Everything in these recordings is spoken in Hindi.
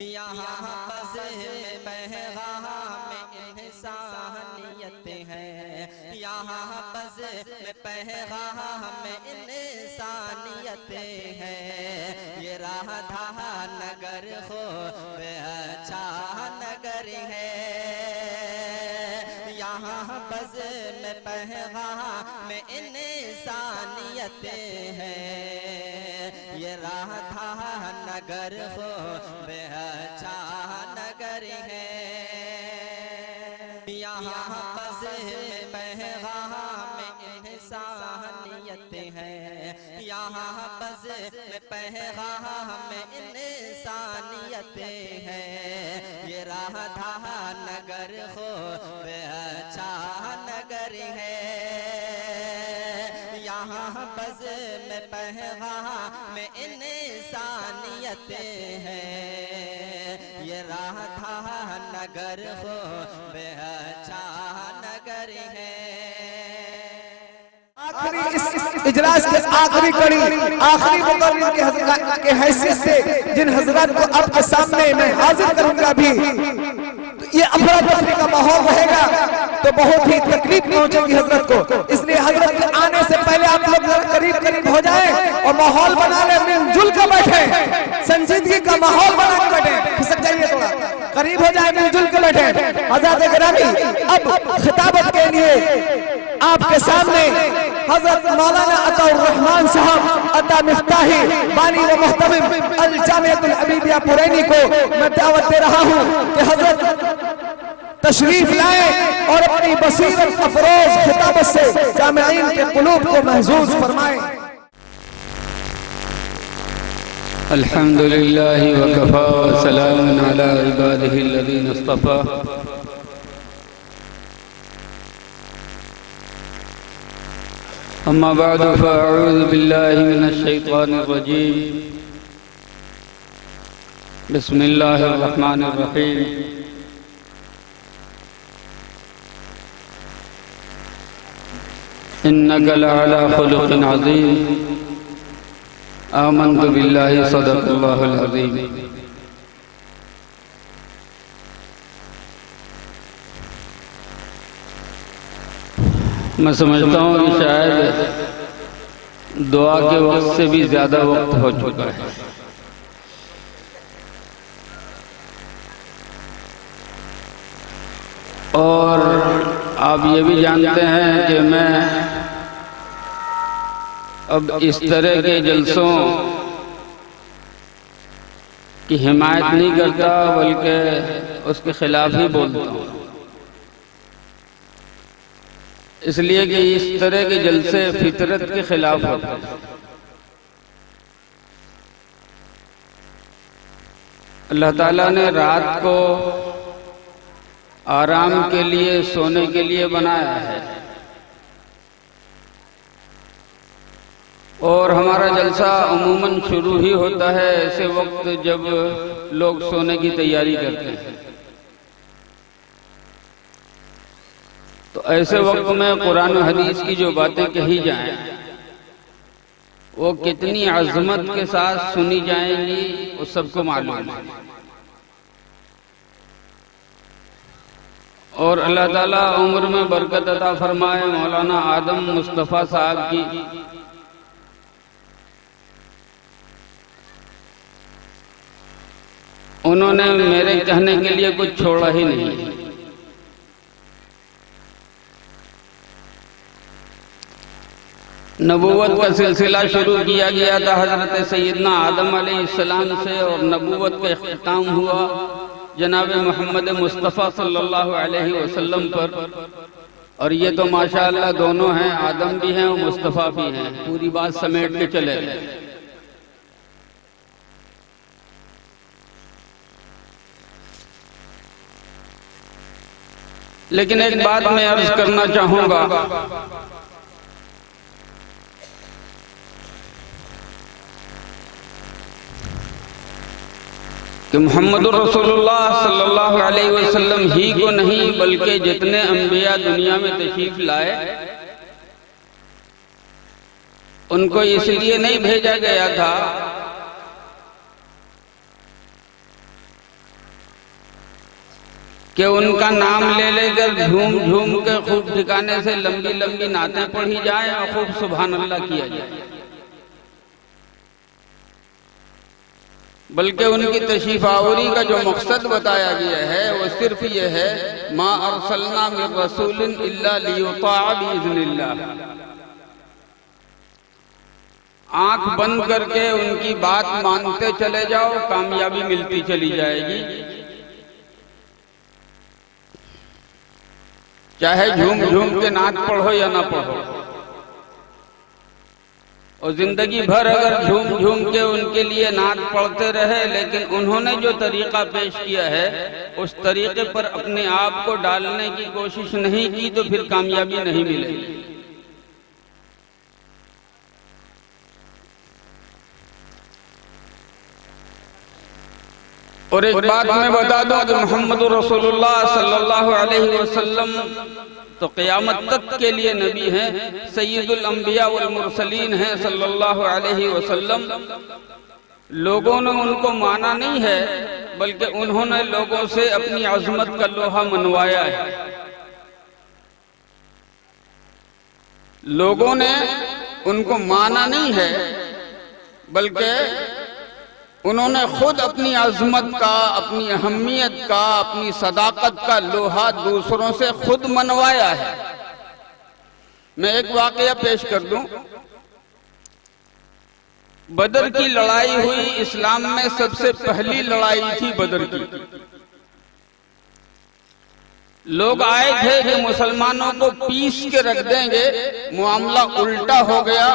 यहाँ बस में पैगाम इंसानियत है, यहाँ बस में पैगाम इंसानियत है। ये राधा नगर हो अच्छा नगर है, यहाँ बस में पैगाम इंसानियत है। ये राधा नगर हो अच्छा नगर है, यहाँ बस में पैगाम इंसानियत है, यहाँ बस में पैगाम इंसानियत है। ये राधा नगर हो अच्छा नगर है, यहाँ बस में पैगाम इंसानियत है। ये राधा नगर हो अच्छा नगर है। आखिरी इस इजलास के आखिरी कड़ी आखिरी मुकर्रिर के हज़रत के हैसियत से जिन हजरत को आपके सामने मैं हाजिर करूंगा भी, तो ये अफरा तफरी का माहौल रहेगा तो बहुत ही तकलीफ पहुंचेगी हजरत को। इसलिए हजरत के आने से पहले आप लोग करीब करीब हो जाएं और माहौल बना ले, मिलजुल कर बैठे, संजीदगी का माहौल बना के बैठे। खिसक जाइए, थोड़ा करीब हो जाए, मिलजुल के बैठे। हजरत गिरामी अब खिताबत के लिए आपके सामने हजरत मौलाना अताउर रहमान साहब अता मिफ्ताही बानी व मुहतमिम अल जामियतुल अबीदिया पुरैनी को मैं दावत दे रहा हूं कि हजरत तशरीफ लाए और अपनी बसीरत अफरोज खिताबत से जामिईन के कुलूब को महजूज फरमाएं। अल्हम्दुलिल्लाहि व कफ़ा व सलामुन अला इबादिहि अल्लज़ीना इस्तफ़ा। अम्मा बअद फ़अऊज़ु बिल्लाहि मिनश शैतानिर रजीम। बिस्मिल्लाहिर रहमानिर रहीम। इन्नका लअला खुलुक़िन अज़ीम। आमन्तु बिल्लाहि सदक़ल्लाहुल अज़ीम। मैं समझता हूँ कि शायद दुआ के वक्त से भी ज़्यादा वक्त हो चुका है। और आप ये भी जानते हैं कि मैं अब इस तरह के जलसों की हिमायत नहीं करता, बल्कि उसके खिलाफ ही बोलता हूँ। इसलिए कि इस तरह के जलसे फितरत के खिलाफ होते हैं। अल्लाह ताला ने रात को आराम के लिए, सोने के लिए बनाया है, और हमारा जलसा अमूमन शुरू ही होता है ऐसे वक्त जब लोग सोने की तैयारी करते हैं। तो ऐसे वक्त में कुरान और हदीस की जो बातें कही जाएं वो कितनी अज़मत के साथ सुनी जाएंगी वो सबको मालूम है। और अल्लाह ताला उम्र में बरकत अता फरमाए मौलाना आदम मुस्तफ़ा साहब की। उन्होंने मेरे कहने के लिए कुछ छोड़ा ही नहीं। नबूवत का सिलसिला शुरू किया गया था हजरत सैयदना आदम अलैहिस्सलाम से, और नबूवत का इख्तिताम हुआ जनाब मोहम्मद मुस्तफ़ा सल्लल्लाहु अलैहि वसल्लम पर। और ये तो माशाअल्लाह दोनों हैं, आदम भी हैं और मुस्तफ़ा भी हैं, पूरी बात समेट के चले गए। लेकिन एक बात मैं अर्ज करना चाहूंगा कि मुहम्मद रसूलुल्लाह सल्लल्लाहु अलैहि वसल्लम ही को नहीं बल्कि जितने अंबिया दुनिया में तशरीफ लाए उनको इसलिए नहीं भेजा गया था कि उनका नाम ले लेकर झूम झूम के खूब ठिकाने से लंबी लंबी नातें पढ़ी जाएं और खूब सुभान अल्लाह किया जाए, बल्कि उनकी तशरीफ आवरी का जो मकसद बताया गया है वो सिर्फ ये है, मा अरसलना मिन रसूलिन इल्ला लियुताअ बिइज़्निल्लाह। आंख बंद करके उनकी बात मानते चले जाओ, कामयाबी मिलती चली जाएगी। चाहे झूम झूम के नात पढ़ो या ना पढ़ो, और जिंदगी भर अगर झूम झूम के उनके लिए नात पढ़ते रहे, लेकिन उन्होंने जो तरीका पेश किया है उस तरीके पर अपने आप को डालने की कोशिश नहीं की तो फिर कामयाबी नहीं मिलेगी। और एक बात मैं बता दूं कि मोहम्मद रसूलुल्लाह सल्लल्लाहु अलैहि वसल्लम तो क़यामत तक के लिए नबी हैं, सय्यदुल अंबिया वल मुरसलीन हैं सल्लल्लाहु अलैहि वसल्लम। लोगों ने उनको माना नहीं है, बल्कि उन्होंने लोगों से अपनी अज़मत का लोहा मनवाया है। लोगों ने उनको माना नहीं है, बल्कि उन्होंने खुद अपनी अज़मत का, अपनी अहमियत का, अपनी सदाकत का लोहा दूसरों से खुद मनवाया है। मैं एक वाकया पेश कर दूं। बदर की लड़ाई हुई, इस्लाम में सबसे पहली लड़ाई थी बदर की। लोग आए थे कि मुसलमानों को पीस के रख देंगे, मामला उल्टा हो गया।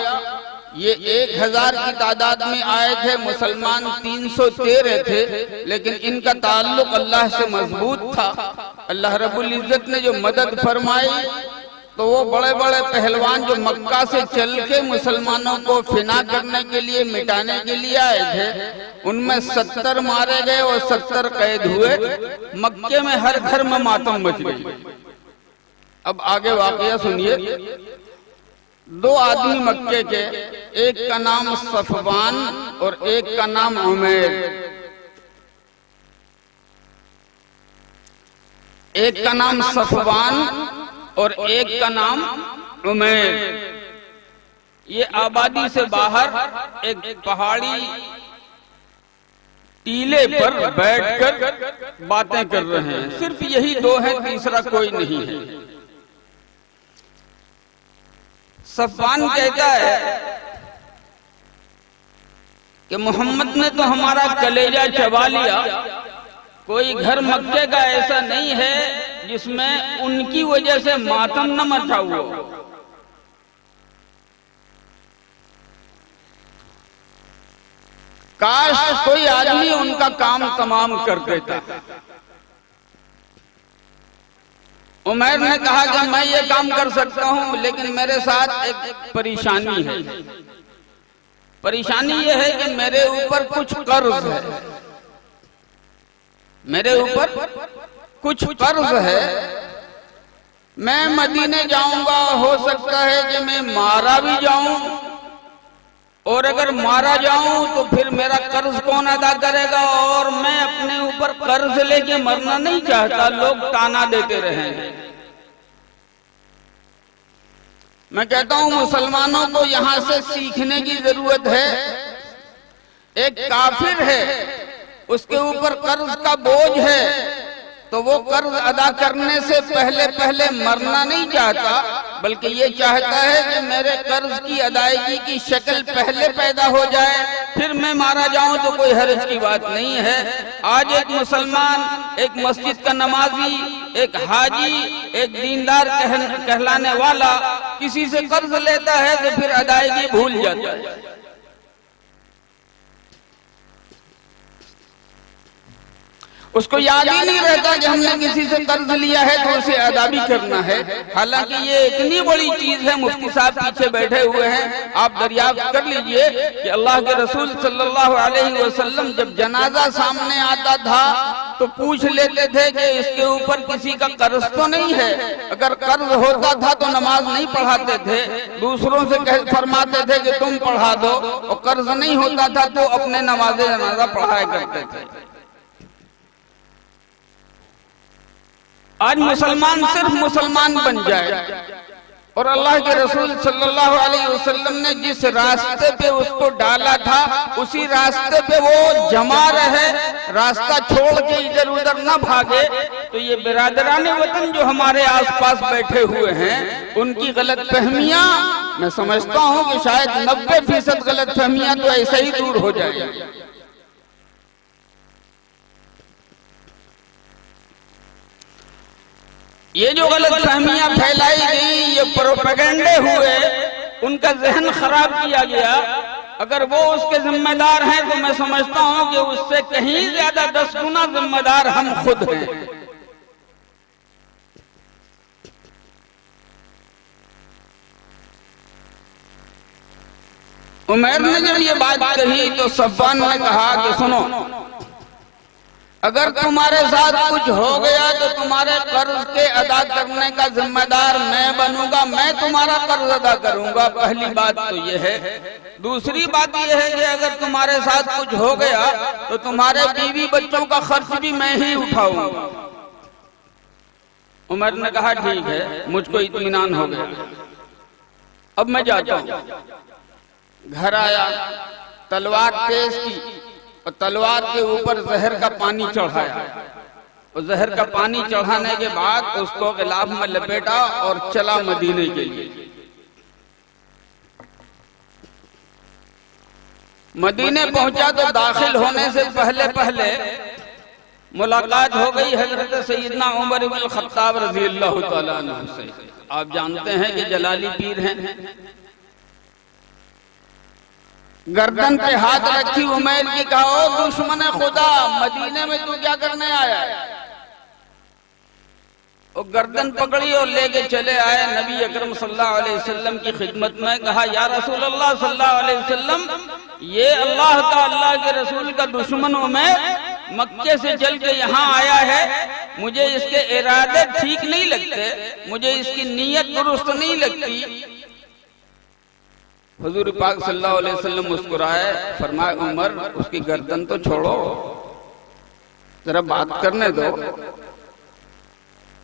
ये 1000 की तादाद में आए थे, मुसलमान 313 थे, लेकिन इनका ताल्लुक अल्लाह से मजबूत था। अल्लाह रब्बुल इज्जत ने जो मदद फरमाई तो वो बड़े बड़े पहलवान जो मक्का से चल के मुसलमानों को फिना करने के लिए, मिटाने के लिए आए थे, उनमें 70 मारे गए और 70 कैद हुए। मक्के में हर घर में मातम मच गई। अब आगे वाकया सुनिए। 2 आदमी मक्के के, एक का नाम सफवान और एक का नाम उमैर। एक का नाम सफवान और एक का नाम उमैर। ये आबादी से बाहर एक पहाड़ी टीले पर बैठकर बातें कर रहे हैं। सिर्फ यही 2 हैं, तीसरा कोई नहीं है। सफवान कहता है कि मोहम्मद ने तो हमारा कलेजा चबा लिया। कोई घर मक्के का ऐसा नहीं है जिसमें उनकी वजह से मातम न मचा हुआ। काश कोई आदमी उनका काम तमाम कर देता। उमैर ने कहा कि मैं ये काम कर सकता हूं, लेकिन मेरे साथ एक परेशानी है। परेशानी ये है कि मेरे ऊपर कुछ कर्ज है। मेरे ऊपर कुछ कर्ज है। मैं मदीने जाऊंगा, हो सकता है कि मैं मारा भी जाऊं, और अगर मारा जाऊं तो फिर मेरा कर्ज कौन अदा करेगा? और मैं अपने ऊपर कर्ज लेके मरना नहीं चाहता, लोग ताना देते रहे। मैं कहता हूं मुसलमानों को यहां से सीखने की जरूरत है। एक काफिर है, उसके ऊपर कर्ज का बोझ है, तो वो कर्ज अदा करने से पहले पहले मरना नहीं चाहता, बल्कि ये चाहता है कि मेरे कर्ज की अदायगी की शक्ल पहले पैदा हो जाए, फिर मैं मारा जाऊं तो कोई हर्ज की बात नहीं है। आज एक मुसलमान, एक मस्जिद का नमाजी, एक हाजी, एक दीनदार कहलाने वाला किसी से कर्ज लेता है तो फिर अदायगी भूल जाता है। उसको याद ही नहीं रहता कि हमने किसी से कर्ज लिया है तो उसे अदा भी करना है। हालांकि ये इतनी बड़ी चीज है। मुफ्ती साहब पीछे बैठे हुए हैं, आप दरियाफ्त कर लीजिए कि अल्लाह के रसूल सल्लल्लाहु अलैहि वसल्लम जब जनाजा सामने आता था तो पूछ लेते थे कि इसके ऊपर किसी का कर्ज तो नहीं है। अगर कर्ज होता था तो नमाज नहीं पढ़ाते थे, दूसरों से फरमाते थे कि तुम पढ़ा दो, और कर्ज नहीं होता था तो अपने नमाज जनाजा पढ़ाया करते थे। आज मुसलमान सिर्फ मुसलमान बन जाए और अल्लाह के रसूल सल्लल्लाहु अलैहि वसल्लम ने जिस रास्ते पे उसको डाला था उसी रास्ते पे वो जमा रहे, रास्ता छोड़ के इधर उधर न भागे। तो ये बिरादराने वतन जो हमारे आसपास बैठे हुए हैं उनकी गलत फहमियां, मैं समझता हूं कि शायद 90% गलत फहमियां तो ऐसे ही दूर हो जाएगी। ये जो गलत फहमियां फैलाई गई, ये प्रोपेगेंडे हुए, उनका जहन खराब किया गया। अगर वो उसके जिम्मेदार हैं तो मैं समझता हूं कि उससे कहीं ज्यादा 10 गुना जिम्मेदार हम खुद हैं। उमैर ने जब ये बात कही तो सफ़वान ने कहा कि सुनो, अगर तुम्हारे साथ कुछ हो गया तो तुम्हारे कर्ज के अदा करने का जिम्मेदार मैं बनूंगा, मैं तुम्हारा कर्ज अदा करूंगा। पहली बात तो ये है। दूसरी बात ये है कि अगर तुम्हारे साथ कुछ हो गया तो तुम्हारे बीवी बच्चों का खर्च भी मैं ही उठाऊंगा। उमर ने कहा ठीक है, मुझको इत्मीनान हो गया, अब मैं जाता हूं। घर आया, तलवार तेज की और तलवार के ऊपर जहर का पानी चढ़ाया और जहर का पानी चढ़ाने के बाद उसको गिलाफ में लपेटा और चला मदीने के लिए। मदीने पहुंचा तो दाखिल होने से पहले पहले मुलाकात हो गई हजरत सैयदना उमर इब्न खत्ताब रज़ी अल्लाह तआला अन्हु से। आप जानते हैं कि जलाली पीर हैं। गर्दन पे हाथ रखी उमैर की, कहा ओ दुश्मन खुदा, मदीने में तू क्या करने आया? वो गर्दन पकड़ी और लेके चले आए नबी अकरम सल्लल्लाहु अलैहि वसल्लम की खिदमत में। कहा या रसूल अल्लाह सल्लल्लाहु अलैहि वसल्लम, ये अल्लाह के रसूल का दुश्मन उमैर मक्के से चल के यहाँ आया है, मुझे इसके इरादे ठीक नहीं लगते, मुझे इसकी नीयत दुरुस्त नहीं लगती। हुजूर पाक सल्लल्लाहु अलैहि वसल्लम मुस्कुराए, फरमाए उमर उसकी गर्दन तो छोड़ो, जरा बात करने दो।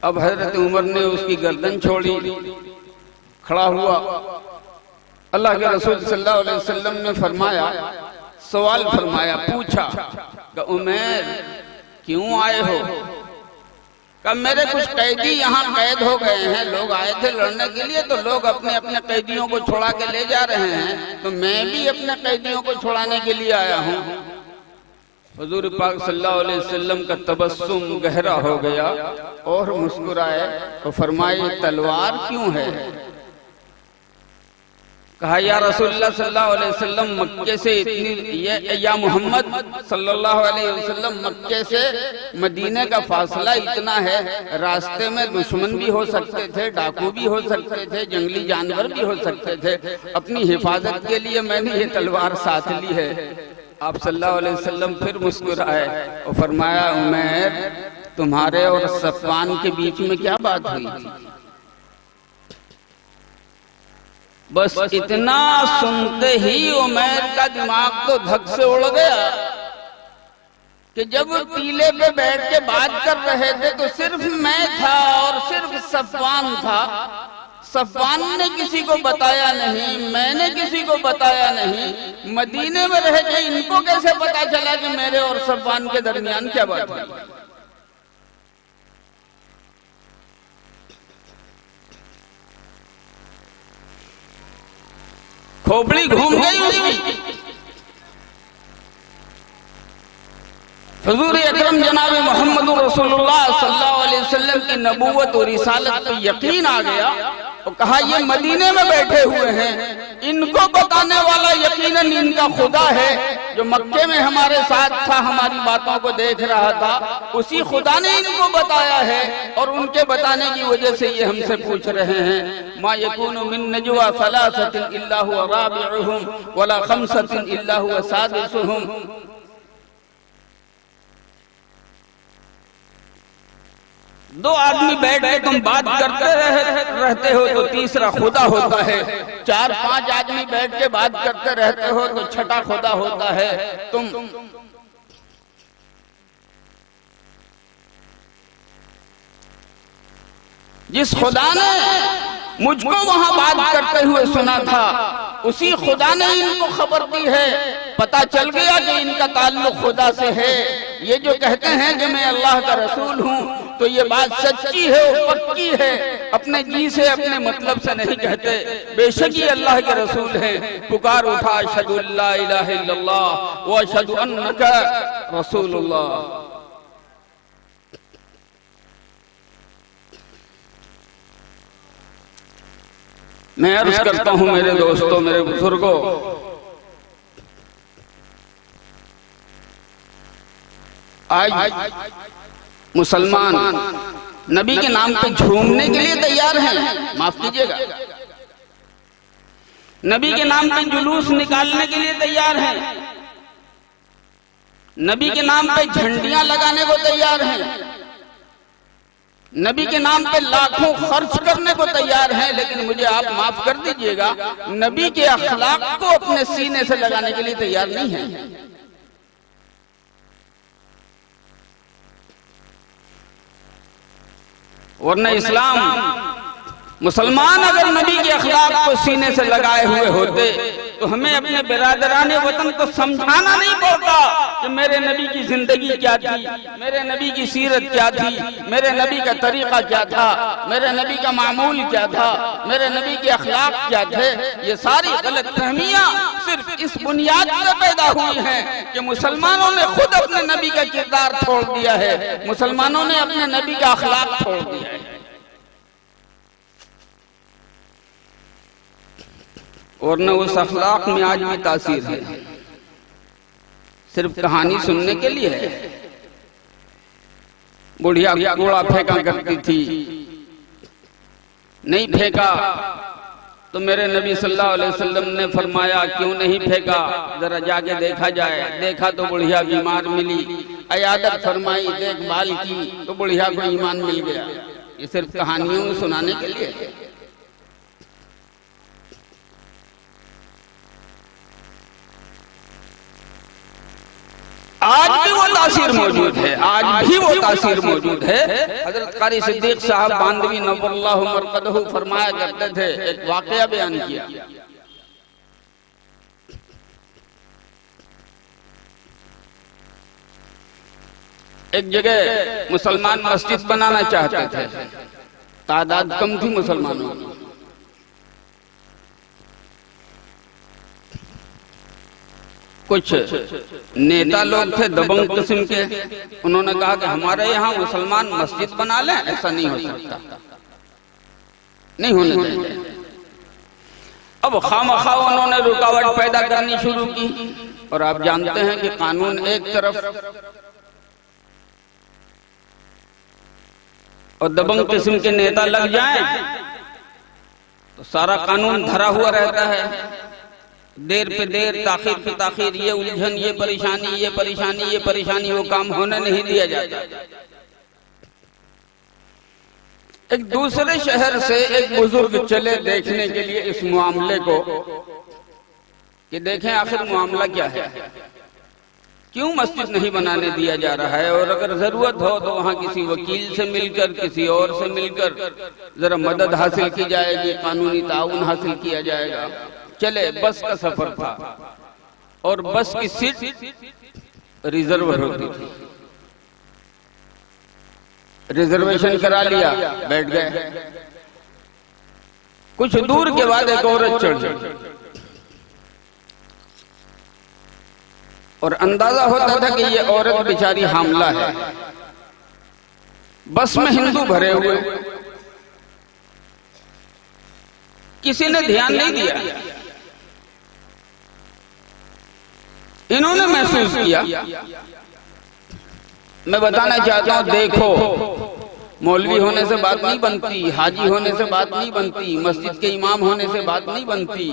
अब हजरत उमर ने उसकी गर्दन छोड़ी, खड़ा हुआ। अल्लाह के रसूल सल्लल्लाहु अलैहि वसल्लम ने फरमाया, सवाल फरमाया, पूछा कि उमर क्यों आए हो? कहा मेरे कुछ कैदी यहाँ कैद हो गए हैं, लोग आए थे लड़ने के लिए, तो लोग अपने अपने कैदियों को छुड़ा के ले जा रहे हैं, तो मैं भी अपने कैदियों को छुड़ाने के लिए आया हूँ। हुजूर पाक सल्लल्लाहु अलैहि वसल्लम का तबस्सुम गहरा हो गया और मुस्कुराए तो फरमाए तलवार क्यों है? कहा या रसूलुल्लाह सल्लल्लाहु अलैहि वसल्लम, मक्के से इतनी या मोहम्मद सल्लल्लाहु अलैहि वसल्लम, मक्के से मदीने का फासला इतना है, रास्ते में दुश्मन भी हो सकते थे, डाकू भी हो सकते थे, जंगली जानवर भी हो सकते थे। अपनी हिफाजत के लिए मैंने ये तलवार साथ ली है। आप सल्लल्लाहु अलैहि वसल्लम फिर मुस्कुराए और फरमाया उमैर तुम्हारे और सफ़वान के बीच में क्या बात हुई थी? बस इतना सुनते ही उमैर का दिमाग तो धक से उड़ गया कि जब टीले पे बैठ के बात कर रहे थे तो सिर्फ मैं था और सिर्फ सफ़वान था। सफ़वान ने किसी को बताया नहीं, मैंने किसी को बताया नहीं। मदीने में रह के इनको कैसे पता चला कि मेरे और सफ़वान के दरमियान क्या बात है? खोपड़ी घूम गई उसकी। हुजूर अकरम जनाब मोहम्मद रसूलुल्लाह सल्लल्लाहु अलैहि वसल्लम की नबूवत और रिसालत पर यकीन आ गया और कहा ये मदीने में बैठे हुए हैं, इनको बताने वाला यकीनन इनका खुदा है जो मक्के में हमारे साथ था, हमारी बातों को देख रहा था, उसी खुदा ने इनको बताया है और उनके बताने की वजह से ये हमसे पूछ रहे हैं। मा यकूनु मिन नजवा सलासतिन इल्ला हुवा राबिउहुम वला खमसतिन इल्ला हुवा सादिसुहुम। दो आदमी बैठ के तुम बात करते रहते हो तो तीसरा खुदा होता है, 4-5 आदमी बैठ के बात करते रहते हो तो छठा खुदा होता है। तुम जिस खुदा ने मुझको वहां बात करते हुए सुना था, उसी खुदा ने इनको खबर दी है। पता चल गया कि इनका ताल्लुक खुदा से है। ये जो कहते हैं कि मैं अल्लाह का रसूल हूं, तो ये बात सच्ची है और पक्की है। अपने जी से, अपने मतलब से नहीं कहते। बेशक ये अल्लाह के रसूल हैं। पुकार उठा, अशहदु अल्ला इलाहा इल्लल्लाह व अशहदु अन्नका रसूलुल्लाह। मैं अर्ज करता हूं मेरे दोस्तों, मेरे बुजुर्गों, आज मुसलमान नबी के नाम पे झूमने के लिए तैयार हैं, माफ कीजिएगा, नबी के नाम पे जुलूस निकालने के लिए तैयार हैं, नबी के नाम पे झंडियां लगाने को तैयार हैं, नबी के नाम पे लाखों खर्च करने को तैयार हैं। लेकिन मुझे आप माफ कर दीजिएगा, नबी के अखलाक को अपने सीने से लगाने के लिए तैयार नहीं है। वरना इस्लाम, मुसलमान अगर नबी के अखलाक को सीने से लगाए हुए होते तो हमें अपने बिरादराने वतन को समझाना नहीं पड़ता कि मेरे नबी की जिंदगी क्या थी, मेरे नबी की सीरत क्या थी, मेरे नबी का तरीका क्या था, मेरे नबी का मामूल क्या था, मेरे नबी के अखलाक क्या थे। ये सारी गलतफहमियां सिर्फ इस बुनियाद पर पैदा हुई हैं कि मुसलमानों ने खुद अपने नबी का किरदार छोड़ दिया है, मुसलमानों ने अपने नबी का अखलाक छोड़ दिया है। और न उस अखलाक में आज भी तासीर है, सिर्फ कहानी सुनने के लिए है। बुढ़िया कूड़ा फेंका करती थी, नहीं फेंका तो मेरे नबी सल्लल्लाहु अलैहि वसल्लम ने फरमाया क्यों नहीं फेंका, जरा जाके देखा जाए। देखा तो बुढ़िया बीमार मिली, अयादत फरमाई, देखभाल की तो बुढ़िया को ईमान मिल गया। ये सिर्फ कहानियों में सुनाने के लिए है। आज भी वो तासीर मौजूद है, आज भी वो तासीर मौजूद है। हजरत कारी सिद्दीक साहब बांदवी नव्वरल्लाहु मरकदहू फरमाया करते थे, एक वाकया बयान किया। एक जगह मुसलमान मस्जिद बनाना चाहते थे, तादाद कम थी मुसलमानों की। कुछ नेता लोग थे दबंग किस्म के, उन्होंने कहा कि हमारे यहाँ मुसलमान मस्जिद बना लें। ऐसा नहीं हो सकता, नहीं होने देंगे। अब खामखा उन्होंने रुकावट पैदा करनी शुरू की। और आप जानते हैं कि कानून एक तरफ और दबंग किस्म के नेता लग जाएं तो सारा कानून धरा हुआ रहता है। देर पे देर, ताखीर पे ताखीर, ये उलझन, ये परेशानी, ये परेशानी, ये परेशानी, वो काम होने नहीं दिया जाता। एक दूसरे शहर से एक बुजुर्ग चले देखने के लिए इस मामले को कि देखें आखिर मामला क्या है, क्यों मस्जिद नहीं बनाने दिया जा रहा है, और अगर जरूरत हो तो वहां किसी वकील से मिलकर, किसी और से मिलकर जरा मदद हासिल की जाएगी, कानूनी ताउन हासिल किया जाएगा। चले, बस का सफर था और बस की सीट रिजर्व होती थी। रिजर्वेशन करा लिया, बैठ गए। कुछ दूर के बाद एक औरत चढ़ गई और अंदाजा होता था कि ये औरत बेचारी हामला है। बस में हिंदू भरे हुए, किसी ने ध्यान नहीं दिया। इन्होंने महसूस किया। मैं बताना चाहता हूं, देखो, मौलवी होने से बात नहीं बनती, हाजी होने से बात नहीं बनती, मस्जिद के इमाम होने से बात नहीं बनती,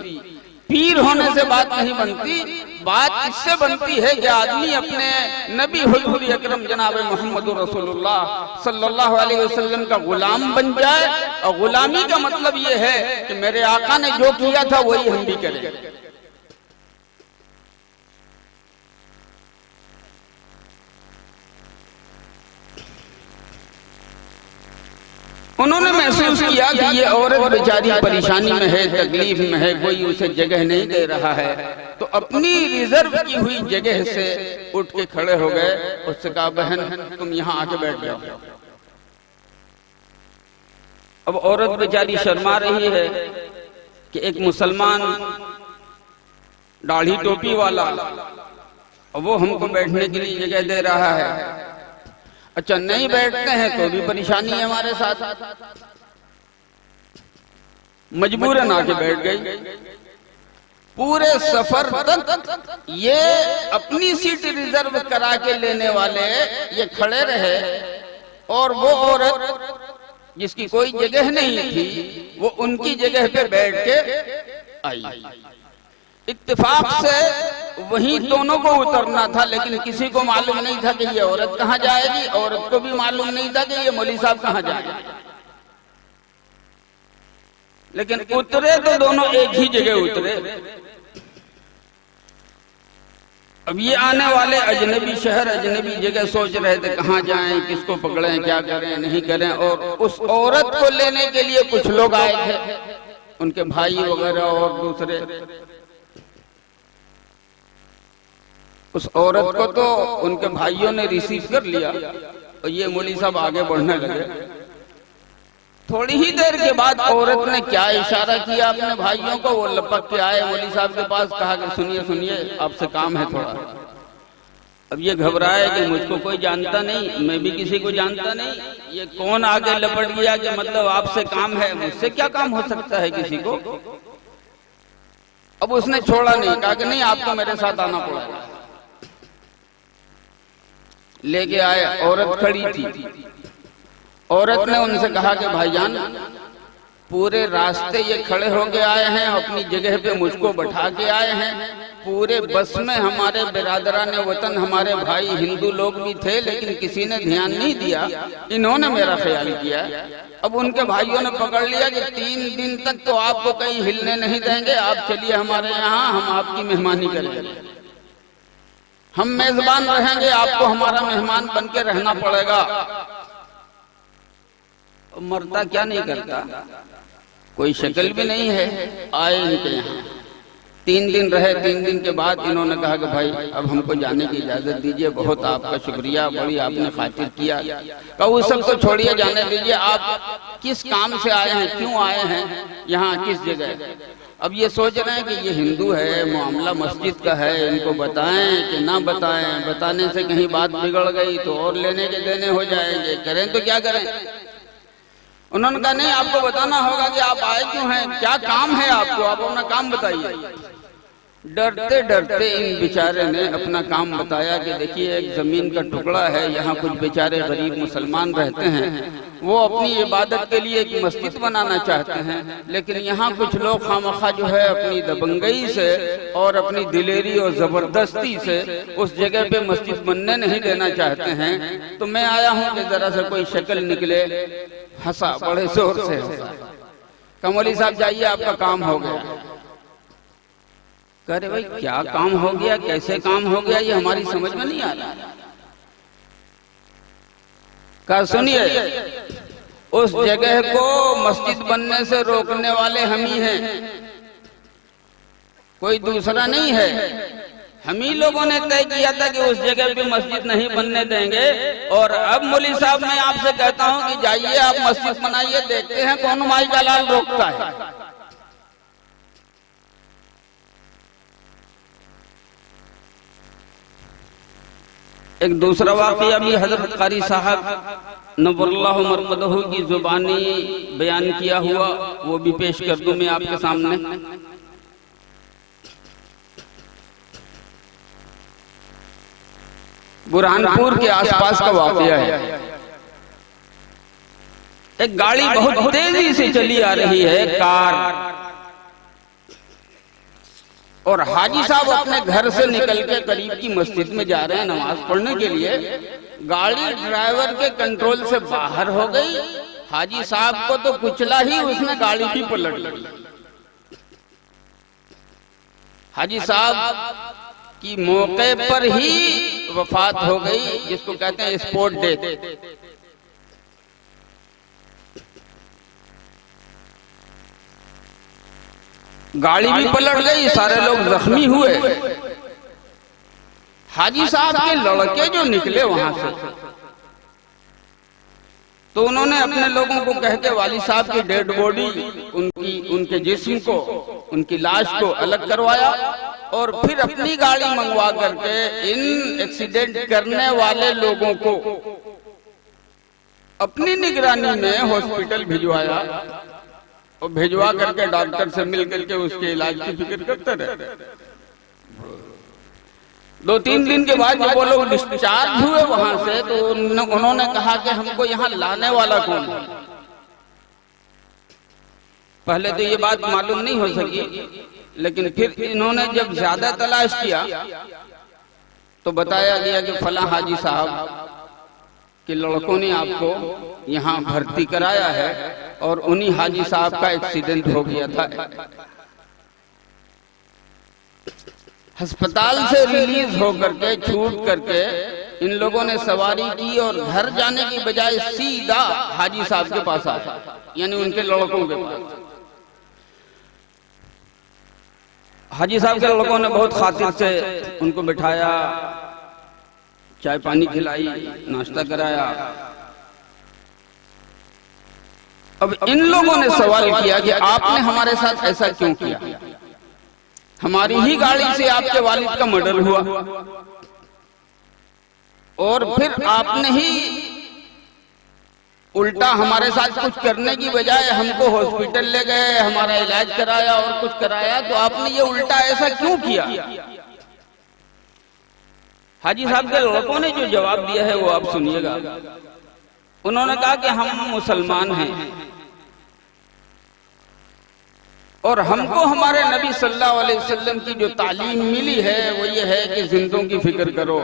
पीर होने से बात नहीं बनती। बात इससे बनती है कि आदमी अपने नबी हुजूर अकरम जनाब मोहम्मद रसूलुल्लाह सल्लल्लाहु अलैहि वसल्लम का गुलाम बन जाए। और गुलामी का मतलब ये है कि मेरे आका ने जो किया था वही हम भी करें। उन्होंने महसूस किया कि ये औरत बेचारी परेशानी में है, तकलीफ में है, कोई उसे जगह नहीं दे रहा है, तो अपनी रिजर्व की हुई जगह से उठ के खड़े हो गए। उससे कहा, बहन तुम यहाँ आके बैठ जाओ। अब औरत बेचारी शर्मा रही है कि एक मुसलमान दाढ़ी टोपी वाला वो हमको बैठने के लिए जगह दे रहा है। अच्छा, नहीं बैठते हैं तो भी परेशानी है हमारे साथ। मजबूरन आके बैठ गई। पूरे सफर तक ये अपनी सीट रिजर्व करा के लेने वाले ये खड़े रहे और वो औरत जिसकी कोई जगह नहीं थी वो उनकी जगह पे बैठ के आई। इत्तेफाक से वहीं दोनों को उतरना था, लेकिन किसी को मालूम नहीं था कि ये औरत कहाँ जाएगी, औरत को भी मालूम नहीं था कि ये मौलवी साहब कहाँ जाएंगे। लेकिन उतरे तो दोनों एक ही जगह उतरे। अब ये आने वाले अजनबी शहर, अजनबी जगह सोच रहे थे कहाँ जाएं, किसको पकड़ें, क्या करें, नहीं करें। और उस औरत को लेने के लिए कुछ लोग आए थे, उनके भाई वगैरह और दूसरे। उस औरत को तो उनके भाइयों ने रिसीव कर लिया और ये मौलवी साहब आगे बढ़ने लगे। थोड़ी ही देर के बाद औरत ने क्या इशारा किया अपने भाइयों को, वो लपक के आए मौलवी साहब के पास, कहा कि सुनिए सुनिए, आपसे काम है थोड़ा। अब ये घबराए कि मुझको कोई जानता नहीं, मैं भी किसी को जानता नहीं, ये कौन आगे लपट गया कि मतलब आपसे काम है, मुझसे क्या काम हो सकता है किसी को। अब उसने छोड़ा नहीं, कहा कि नहीं आपको मेरे साथ आना पड़ेगा। लेके आए, औरत खड़ी थी। औरत ने उनसे कहा कि भाईजान, पूरे रास्ते ये खड़े होके आए हैं, अपनी जगह पे मुझको बैठा के आए हैं। पूरे बस में हमारे बिरादरान वतन, हमारे भाई हिंदू लोग भी थे, लेकिन किसी ने ध्यान नहीं दिया, इन्होंने मेरा ख्याल किया। अब उनके भाइयों ने पकड़ लिया कि 3 दिन तक तो आपको कहीं हिलने नहीं देंगे, आप चलिए हमारे यहाँ, हम आपकी मेहमानी करेंगे, हम मेजबान रहेंगे, आपको हमारा मेहमान बन के रहना पड़ेगा। मरता क्या नहीं करता, कोई शक्ल भी नहीं है। आए इनके यहाँ, 3 दिन रहे। 3 दिन के बाद इन्होंने कहा कि भाई अब हमको जाने की इजाजत दीजिए, बहुत आपका शुक्रिया, बड़ी आपने खातिर किया। कहा उस सब तो छोड़िए, जाने दीजिए, आप किस काम से आए हैं, क्यों आए हैं यहाँ, किस जगह। अब ये सोच रहे हैं कि ये हिंदू है, मामला मस्जिद का है, इनको बताएं कि ना बताएं, बताने से कहीं बात बिगड़ गई तो और लेने के देने हो जाएंगे, करें तो क्या करें। उन्होंने कहा नहीं, आपको बताना होगा कि आप आए क्यों हैं, क्या काम है आपको, आप अपना काम बताइए। डरते डरते इन बेचारे ने अपना काम बताया कि देखिए एक जमीन का टुकड़ा है, यहाँ कुछ बेचारे गरीब मुसलमान रहते हैं, वो अपनी इबादत के लिए एक मस्जिद बनाना चाहते हैं, लेकिन यहाँ कुछ लोग खामखा जो है अपनी दबंगई से और अपनी दिलेरी और जबरदस्ती से उस जगह पे मस्जिद बनने नहीं देना चाहते हैं। तो मैं आया हूँ कि जरा से कोई शक्ल निकले। हंसा, बड़े जोर से हंसा। कमौली साहब जाइए, आपका काम हो गया। कह रहे भाई क्या काम हो गया, कैसे काम हो गया, ये हमारी समझ में नहीं आ रहा। कहा सुनिए, उस जगह को मस्जिद बनने से रोकने वाले हम ही हैं, कोई दूसरा नहीं है। हम ही लोगों ने तय किया था कि उस जगह पे मस्जिद नहीं बनने देंगे। और अब मौलवी साहब मैं आपसे कहता हूं कि जाइए आप मस्जिद बनाइए, देखते हैं कौन माई का लाल रोकता है। एक दूसरा वाकया भी हजरत कारी साहब नव्वरल्लाहु मरकदहू की जुबानी बयान किया हुआ, वो भी पेश कर दूं मैं आपके सामने। बुरहानपुर के आसपास का वाकया है। एक गाड़ी बहुत तेजी से चली आ रही है, कार, और हाजी साहब अपने घर से निकल के करीब की मस्जिद में जा रहे हैं नमाज पढ़ने के लिए। गाड़ी ड्राइवर के कंट्रोल से बाहर हो गई। हाजी साहब को तो कुचला ही, उसने गाड़ी भी पलट ली। हाजी साहब की मौके पर ही वफात हो गई, जिसको कहते हैं स्पॉट डेथ। गाड़ी भी पलट गई, सारे लोग जख्मी हुए। हाजी साहब के लड़के जो निकले वहां से, तो उन्होंने अपने लोगों को कह के वाली साहब की डेड बॉडी, उनके जिस्म को, उनकी लाश को अलग करवाया और फिर अपनी गाड़ी मंगवा करके इन एक्सीडेंट करने वाले लोगों को अपनी निगरानी में हॉस्पिटल भिजवाया और भिजवा करके डॉक्टर से मिल करके उसके इलाज की फिक्र करते रहे। 2-3 दिन के बाद जब वो लोग डिस्चार्ज हुए वहां से, तो उन्होंने कहा कि हमको यहाँ लाने वाला कौन है। पहले तो ये बात मालूम नहीं हो सकी, लेकिन फिर इन्होंने जब ज्यादा तलाश किया तो बताया गया कि फला हाजी साहब के लड़कों ने आपको यहाँ भर्ती कराया है और उन्हीं हाजी साहब का एक्सीडेंट हो गया था। अस्पताल से रिलीज होकर के छूट करके इन लोगों ने सवारी की और घर जाने की बजाय सीधा हाजी साहब के पास आए, यानी उनके लड़कों के पास। हाजी साहब के लड़कों ने बहुत खातिर से उनको बिठाया, चाय पानी खिलाई, नाश्ता कराया। अब इन लोगों ने सवाल किया कि आपने हमारे साथ ऐसा क्यों किया? हमारी ही गाड़ी से आपके वालिद का मर्डर हुआ और फिर आपने ही उल्टा हमारे साथ कुछ करने की बजाय हमको हॉस्पिटल ले गए, हमारा इलाज कराया और कुछ कराया, तो आपने ये उल्टा ऐसा क्यों किया? हाजी साहब के लड़कों ने जो जवाब दिया है वो आप सुनिएगा। उन्होंने कहा कि हम मुसलमान हैं और हमको हमारे नबी सल्लल्लाहु अलैहि वसल्लम की जो तालीम मिली है वो ये है कि जिंदों की फिक्र करो।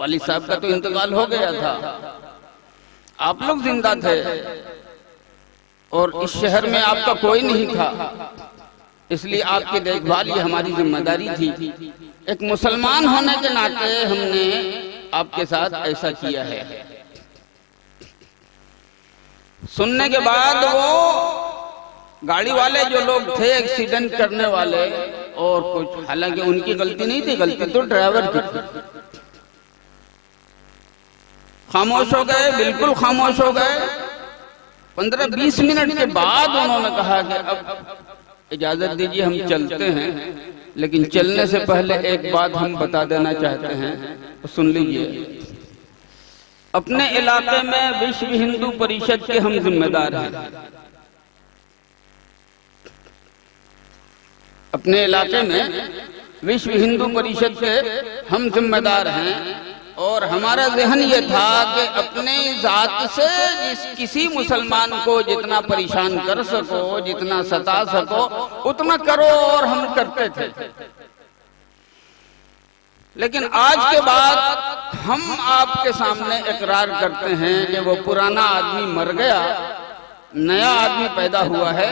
वालिद साहब का तो इंतकाल हो गया था, आप लोग जिंदा थे और इस शहर में आपका कोई नहीं था, इसलिए आपकी देखभाल ये हमारी जिम्मेदारी थी। एक मुसलमान होने के नाते हमने आपके साथ ऐसा किया है। सुनने के बाद वो गाड़ी वाले जो लोग थे एक्सीडेंट करने वाले, और कुछ हालांकि उनकी गलती नहीं थी, गलती तो ड्राइवर की थी, खामोश हो गए, बिल्कुल खामोश हो गए। 15-20 मिनट के बाद उन्होंने कहा कि अब इजाजत दीजिए हम चलते हैं, लेकिन चलने से पहले एक बात हम बता देना चाहते हैं, तो सुन लीजिए। अपने इलाके में विश्व हिंदू परिषद के हम जिम्मेदार हैं। अपने इलाके में विश्व हिंदू परिषद के हम जिम्मेदार हैं और हमारा ज़हन ये था कि अपने जात से किसी मुसलमान को जितना परेशान कर सको, जितना सता सको, उतना करो, और हम करते थे। लेकिन आज के बाद हम आपके सामने इकरार करते हैं कि वो पुराना आदमी मर गया, नया आदमी पैदा हुआ है,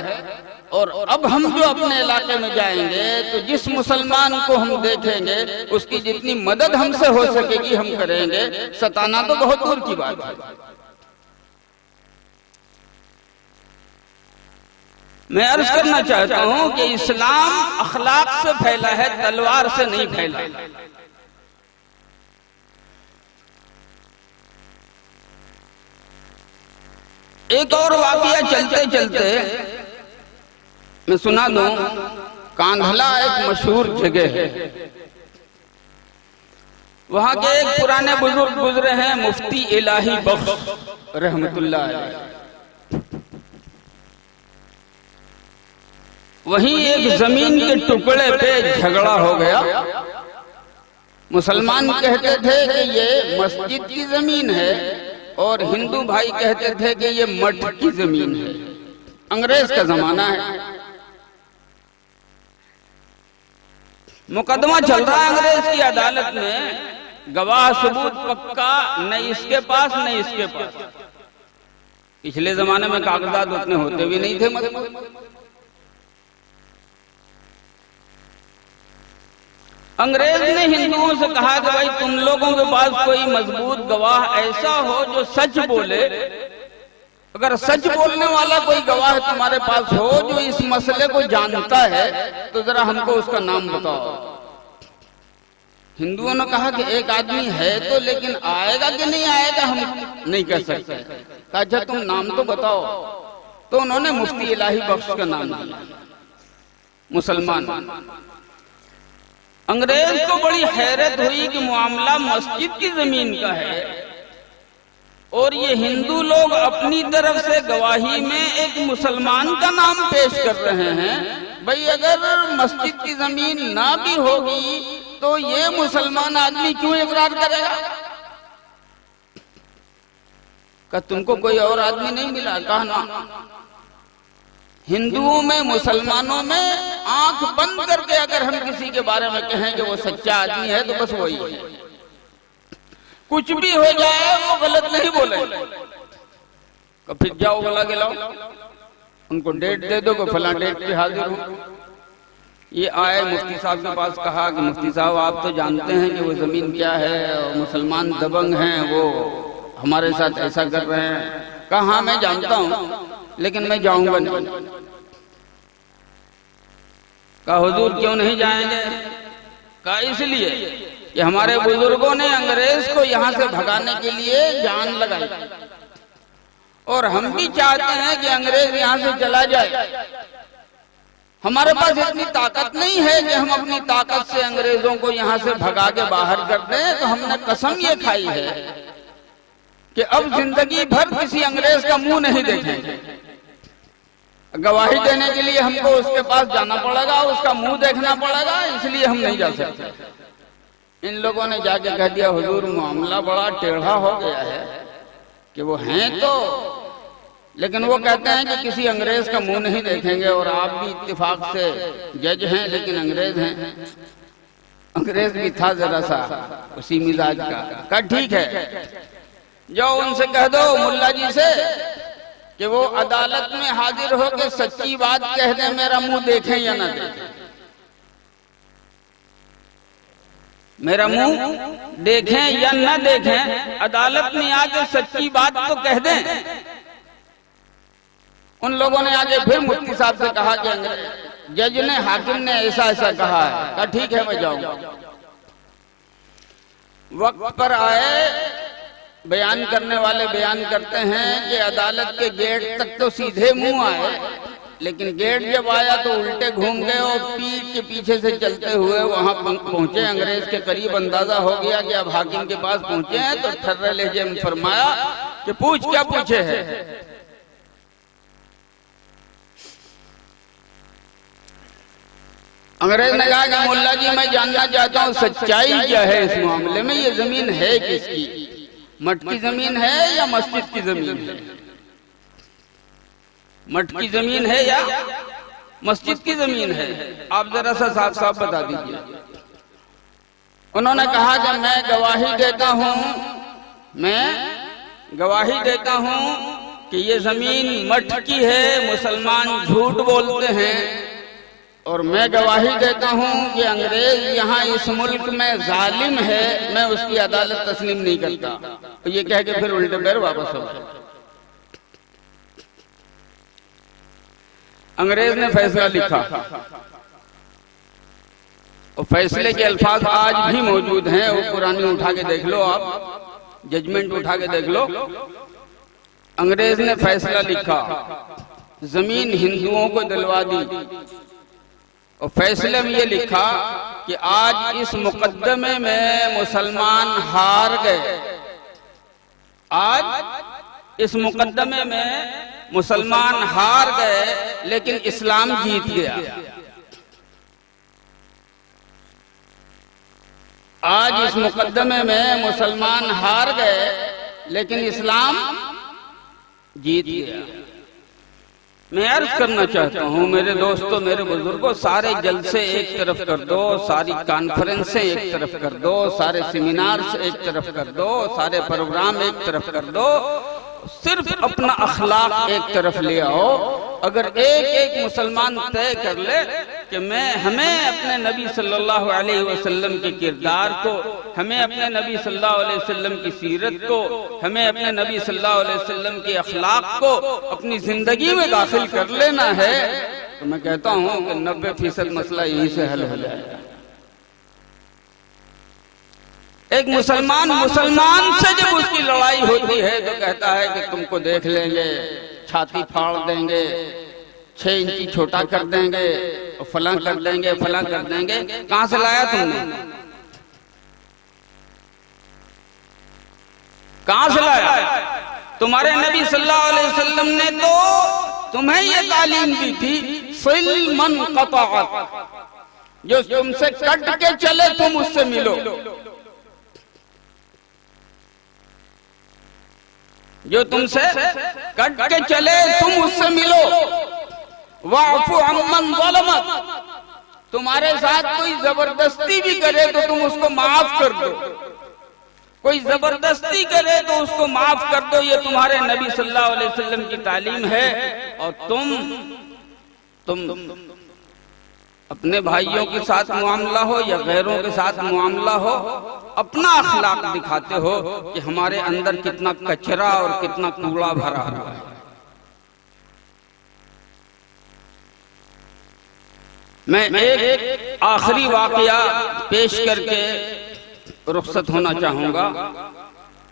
और अब हम जो अपने इलाके में जाएंगे तो जिस मुसलमान को हम देखेंगे उसकी जितनी मदद हमसे हो सकेगी हम करेंगे, सताना तो बहुत दूर की बात है। मैं अर्ज करना चाहता हूं कि इस्लाम अखलाक से फैला है, तलवार से नहीं फैला। एक और वाकया चलते चलते मैं सुना दूं। कांधला एक मशहूर जगह है, वहां के एक पुराने बुजुर्ग गुजरे हैं, मुफ्ती इलाही बख्श रहमतुल्लाह अलैह। वहीं एक जमीन के टुकड़े पे झगड़ा हो गया। मुसलमान कहते थे कि ये मस्जिद की जमीन है और हिंदू भाई कहते थे कि ये मठ की जमीन है। अंग्रेज का जमाना है, मुकदमा चल रहा है अंग्रेज की अदालत में, गवाह सबूत पक्का न इसके पास न इसके पास। पिछले जमाने में कागजात उतने होते भी नहीं थे। अंग्रेज ने हिंदुओं से कहा कि भाई तुम लोगों के पास कोई मजबूत गवाह ऐसा हो जो सच बोले अगर सच बोलने वाला कोई गवाह तुम्हारे पास हो जो इस मसले को जानता है तो जरा हमको उसका नाम बताओ। हिंदुओं ने कहा कि एक आदमी है तो, लेकिन आएगा कि नहीं आएगा हम नहीं कह सकते। कहा अच्छा तुम नाम तो बताओ। तो उन्होंने मुफ्ती इलाही बख्श का नाम दिया, मुसलमान। अंग्रेज को बड़ी हैरत हुई कि मामला मस्जिद की जमीन का है और ये हिंदू लोग अपनी तरफ से गवाही में एक मुसलमान का नाम पेश कर रहे हैं। भाई अगर मस्जिद की जमीन ना भी होगी तो ये मुसलमान आदमी क्यों इकरार करेगा? का तुमको कोई और आदमी नहीं मिला? कहा ना, हिंदुओं में मुसलमानों में आंख बंद करके अगर हम किसी के बारे में कहें कि वो सच्चा आदमी है तो बस वही है। कुछ भी हो जाए वो गलत नहीं बोले। फिर जाओ गला गिलाओ, उनको डेट दे दो कि फला डेट पे हाजिर हो। ये आए मुफ्ती साहब के पास, कहा कि मुफ्ती साहब आप तो जानते हैं कि वो जमीन क्या है और मुसलमान दबंग हैं, वो हमारे साथ ऐसा कर रहे हैं। कहा हाँ मैं जानता हूं लेकिन मैं जाऊंगा नहीं। कहा हुजूर क्यों नहीं जाएंगे? कहा इसलिए कि हमारे बुजुर्गों ने अंग्रेज को यहां से भगाने के लिए जान लगाई और हम भी चाहते हैं कि अंग्रेज यहां से चला जाए। हमारे पास इतनी ताकत नहीं है कि हम अपनी ताकत से अंग्रेजों को यहां से भगा के बाहर कर दें। तो हमने कसम ये खाई है कि अब जिंदगी भर किसी अंग्रेज का मुंह नहीं देखेंगे। गवाही देने के लिए हमको उसके पास जाना पड़ेगा, उसका मुंह देखना पड़ेगा, इसलिए हम नहीं जा सकते। इन लोगों ने जाके कह दिया हुजूर मामला बड़ा टेढ़ा हो गया है कि वो हैं तो, लेकिन वो कहते हैं कि किसी अंग्रेज का मुंह नहीं देखेंगे और आप भी इत्तेफाक से जज हैं लेकिन अंग्रेज हैं। अंग्रेज भी था जरा सा उसी मिजाज का। कहा ठीक है, जाओ उनसे कह दो मुल्ला जी से कि वो अदालत में हाजिर हो के सच्ची बात कह दे, मेरा मुंह देखें या ना देखें। मेरा मुंह देखें या ना देखें, अदालत में आके सच्ची बात तो कह दें। उन लोगों ने आगे फिर मुफ्ती साहब से कहा कि जज ने, हाकिम ने ऐसा ऐसा कहा है। कहा ठीक है मैं जाऊंगा। वक्त पर आए, बयान करने वाले बयान करते हैं कि अदालत के गेट तक तो सीधे मुंह आए, लेकिन गेट जब आया तो उल्टे घूम गए और पीठ के पीछे से चलते हुए वहां पहुंचे। अंग्रेज के करीब अंदाजा हो गया कि अब हाकिम के पास पहुंचे हैं तो ठर्रे लहजे में फरमाया कि पूछ क्या पूछे है। अंग्रेज ने कहा कि मुल्ला जी मैं जानना चाहता हूँ सच्चाई क्या है इस मामले में, ये जमीन है किसकी? मठ की जमीन है या मस्जिद की जमीन है? मठ की जमीन है या मस्जिद की जमीन है? आप जरा सा साफ साफ बता दीजिए। उन्होंने कहा कि मैं गवाही देता हूं, मैं गवाही देता हूं कि ये जमीन मठ की है, मुसलमान झूठ बोलते हैं, और मैं गवाही देता हूं कि अंग्रेज यहाँ इस मुल्क में जालिम है, मैं उसकी अदालत तस्लीम नहीं करता। तो ये कह के फिर उल्टे पैर वापस हो गए। अंग्रेज ने फैसला लिखा और फैसले के अल्फाज आज भी मौजूद हैं। वो पुरानी उठा के देख लो, आप जजमेंट उठा के देख लो। अंग्रेज ने फैसला लिखा, जमीन हिंदुओं को दिलवा दी और फैसले में ये लिखा कि आज इस मुकदमे में मुसलमान हार गए। आज इस मुकदमे में मुसलमान हार गए लेकिन इस्लाम जीत गया। आज इस मुकदमे में मुसलमान हार गए लेकिन इस्लाम जीत गया। मैं अर्ज करना चाहता हूँ मेरे दोस्तों, मेरे बुजुर्गों, सारे जलसे एक तरफ कर दो, सारी कॉन्फ्रेंसें एक तरफ कर दो, सारे सेमिनार्स एक तरफ कर दो, सारे प्रोग्राम एक तरफ कर दो, सिर्फ अपना अखलाक एक तरफ ले आओ। अगर एक एक मुसलमान तय कर ले कि हमें अपने नबी सल्लल्लाहु अलैहि वसल्लम के किरदार को, हमें अपने नबी सल्लल्लाहु अलैहि वसल्लम की सीरत को, हमें अपने नबी सल्लल्लाहु अलैहि वसल्लम के अखलाक को अपनी जिंदगी में दाखिल कर लेना है, तो मैं कहता हूं कि 90% मसला यहीं से हल हो जाएगा। एक मुसलमान से जब उसकी लड़ाई होती है तो कहता है कि तुमको देख लेंगे, छाती फाड़ देंगे, 6 इंची छोटा कर देंगे, फला कर देंगे, फला कर देंगे। कहां से लाया तुमने? कहां से लाया? तुम्हारे नबी सल्लल्लाहु अलैहि वसल्लम ने तो तुम्हें ये तालीम दी थी, सिल मन क़तअत, जो तुमसे कट के चले तुम उससे मिलो, जो तुमसे कट के चले तुम उससे मिलो। वाफ़ु अम्मन ज़लमक, तुम्हारे साथ कोई जबरदस्ती भी करे तो तुम उसको माफ कर दो, कोई जबरदस्ती करे तो उसको माफ कर दो। ये तुम्हारे नबी सल्लल्लाहु अलैहि वसल्लम की तालीम है। और तुम अपने भाइयों के साथ मुआमला हो या गैरों के साथ मुआमला हो, अपना अखलाक दिखाते हो कि हमारे अंदर कितना कचरा और कितना कूड़ा भरा हुआ है। मैं एक आखिरी वाकया पेश करके रुखसत होना चाहूंगा।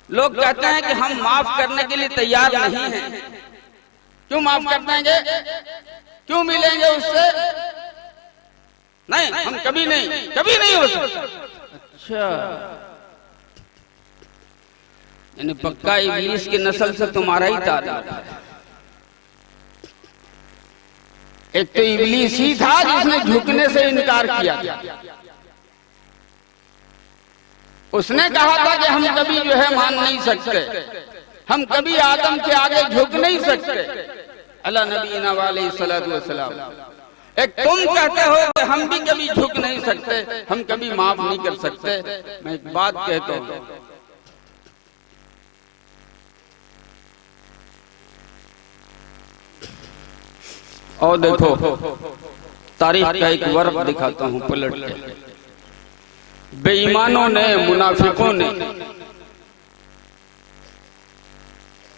लोग कहते हैं कि हम माफ करने के लिए तैयार नहीं हैं। क्यों माफ कर देंगे? क्यों मिलेंगे उससे? नहीं, हम कभी नहीं हो सकते। अच्छा, यानी पक्का इब्लीस की नस्ल से तुम्हारा ही ताल्लुक है। एक तो इब्लीस ही था जिसने झुकने से इनकार किया। उसने कहा था कि हम कभी जो है मान नहीं सकते, हम कभी आदम के आगे झुक नहीं सकते। अल्लाह नबीना अलैहिस्सलातु वस्सलाम। एक तुम कहते हो कि हम भी कभी झुक नहीं सकते, हम कभी माफ नहीं कर सकते। मैं एक बात कहता हूं, और देखो तारीख का एक वर्क दिखाता हूं पलट के। बेईमानों ने, मुनाफिकों ने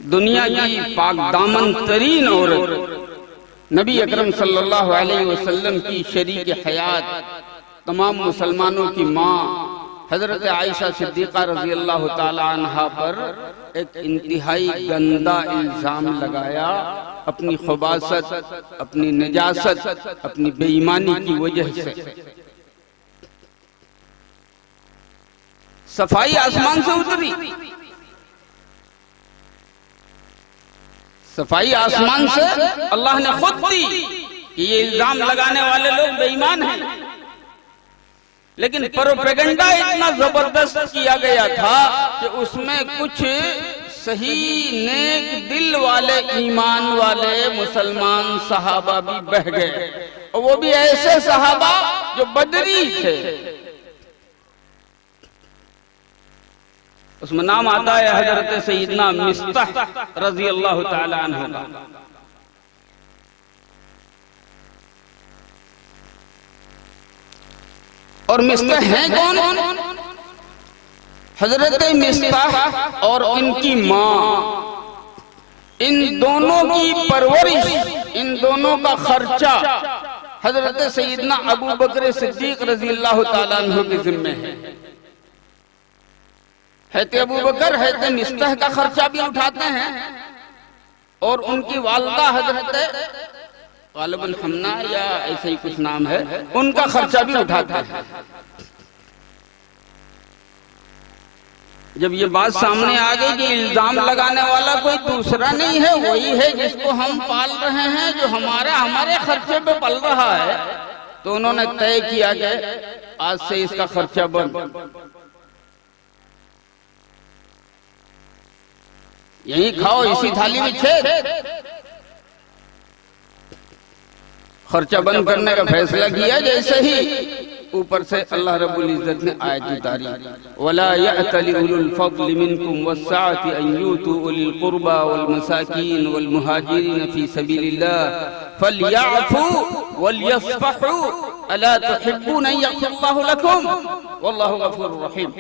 दुनिया की पाकदामन तरीन औरत नबी अकरम सल्लल्लाहु अलैहि वसल्लम की शरीक हयात, तमाम मुसलमानों की माँ हजरत आयशा सिद्दीक़ा रज़ी अल्लाह ताला अन्हा पर एक इंतहाई गंदा इल्जाम लगाया, अपनी खुबासत, अपनी नजासत, अपनी बेईमानी की वजह से। सफाई आसमान से उतरी, सफाई आसमान से अल्लाह ने खुद दी कि ये इल्जाम लगाने वाले लोग बेईमान हैं। लेकिन प्रोपेगेंडा इतना जबरदस्त किया गया था कि उसमें कुछ सही नेक दिल वाले, ईमान वाले मुसलमान सहाबा भी बह गए, और वो भी ऐसे सहाबा जो बदरी थे। उसमें नाम आता है हजरत सैयदना मिस्ताह रज़ी अल्लाह ताला अन्हु का। और मिस्ताह हैं कौन? हजरत मिस्ताह और इनकी माँ, इन दोनों की परवरिश, इन दोनों का खर्चा हजरत सैयदना अबू बकर सिद्दीक रज़ी अल्लाह ताला अन्हु के जिम्मे है। हैते अबू बकर, हैते मिस्ताह का खर्चा भी उठाते हैं, और उनकी वालदा हजरत गालिबन हमना या ऐसे ही कुछ नाम है, उनका खर्चा भी उठाते हैं। जब ये बात सामने आ गई कि इल्जाम लगाने वाला कोई दूसरा नहीं है, वही है जिसको हम पाल रहे हैं, जो हमारे खर्चे पे पल रहा है, तो उन्होंने तय किया कि आज से इसका खर्चा बंद, यही खाओ, इसी थाली में छेद। खर्चा बंद करने का फैसला किया। जैसे ही ऊपर से अल्लाह रब्बुल इज्जत ने आयत उतारी, वला यअतलि उलुल फज़्लि मिनकुम वस्सअति अन यूतू उलिल कुर्बा वल मसाकीन वल मुहाजिरीन फी सबीलिल्लाह फलयअफू वलयस्फहू अला तुहिब्बून अन यग़फिरल्लाहु लकुम वल्लाहु गफूरुर रहीम।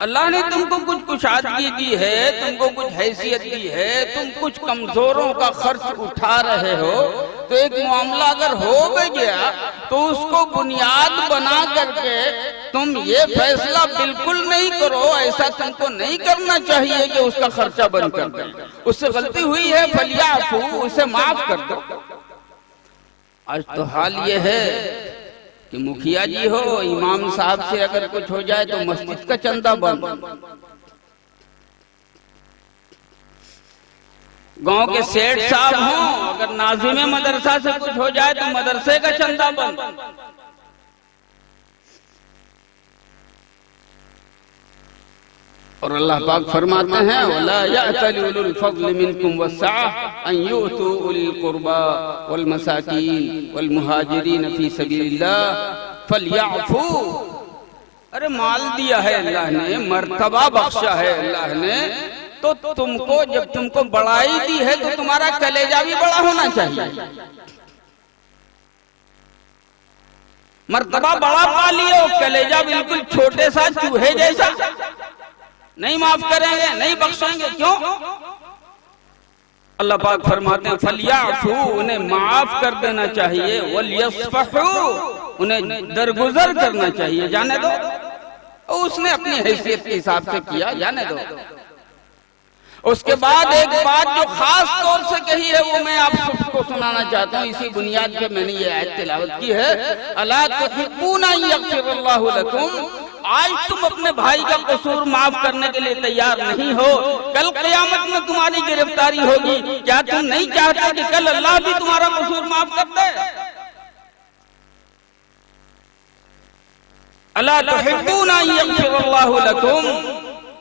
अल्लाह ने तुमको कुछ कुशादगी दी है, तुमको कुछ हैसियत दी है, तुम कुछ कमजोरों का खर्च उठा रहे हो, तो एक मामला अगर हो गया तो उसको बुनियाद बना करके तुम ये फैसला बिल्कुल नहीं करो, ऐसा तुमको नहीं करना चाहिए कि उसका खर्चा बंद कर दो। उससे गलती हुई है, फलियाफू, उसे माफ कर दो। आज तो हाल ये है कि मुखिया जी हो, इमाम साहब से अगर कुछ हो जाए तो मस्जिद का चंदा बंद, गांव के सेठ साहब हों, अगर नाज़िमे मदरसा से कुछ हो जाए तो मदरसे का चंदा बंद। और अल्लाह पाक फरमाते हैं, वला यअतलि उलुल फज़्लि मिनकुम वस्सअ अन यूतू उलिल कुर्बा वल मसाकीन वल मुहाजिरीन फी सबीलिल्लाह फलयअफू। अरे माल दिया है अल्लाह ने, मर्तबा बख्शा है अल्लाह ने, तो तुमको, जब तुमको बड़ाई दी है तो तुम्हारा कलेजा भी बड़ा होना चाहिए। मर्तबा बड़ा पा लियो, कलेजा बिल्कुल छोटे सा चूहे जैसा, नहीं माफ करेंगे, नहीं बख्शेंगे। क्यों? अल्लाह पाक फरमाते हैं, फलियाफू, उन्हें माफ कर देना चाहिए, वलयस्फहू, उन्हें दरगुजर करना चाहिए, जाने दो, उसने अपनी हैसियत के हिसाब से किया, जाने दो। उसके बाद एक बात जो खास तौर से कही है वो मैं आप सबको सुनाना चाहता हूँ, इसी बुनियाद पे मैंने ये आयत तिलावत की है, अला तुहिब्बून अन यग़फिरल्लाहु लकुम। आज तुम अपने भाई का कसूर माफ करने के लिए तैयार नहीं हो, कल क़यामत में तुम्हारी गिरफ्तारी होगी। क्या तुम नहीं चाहते कि कल अल्लाह भी तुम्हारा कसूर माफ कर दे? अला तुहिब्बून अन यग़फिरल्लाहु लकुम,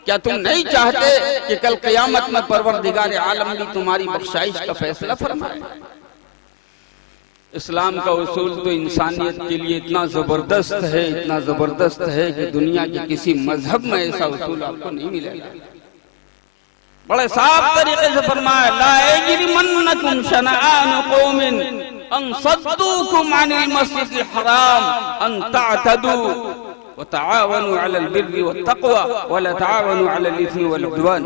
क्या तुम नहीं चाहते कि कल क़यामत में परवरदिगार आलम भी तुम्हारी बख्शाइश का फैसला फरमाए? इस्लाम का उसूल तो इंसानियत के लिए इतना जबरदस्त है, इतना जबरदस्त है कि दुनिया के किसी मजहब में ऐसा उसूल आपको नहीं मिलेगा। बड़े साफ तरीके से फरमाया, ला यजरिमन्नकुम शनआन कौमिन अन सद्दूकुम अनिल मस्जिदिल हराम अन तअतदू व तआवनु अलल बिर्रि वत तक़वा व ला तआवनु अलल इस्मि वल उद्वान।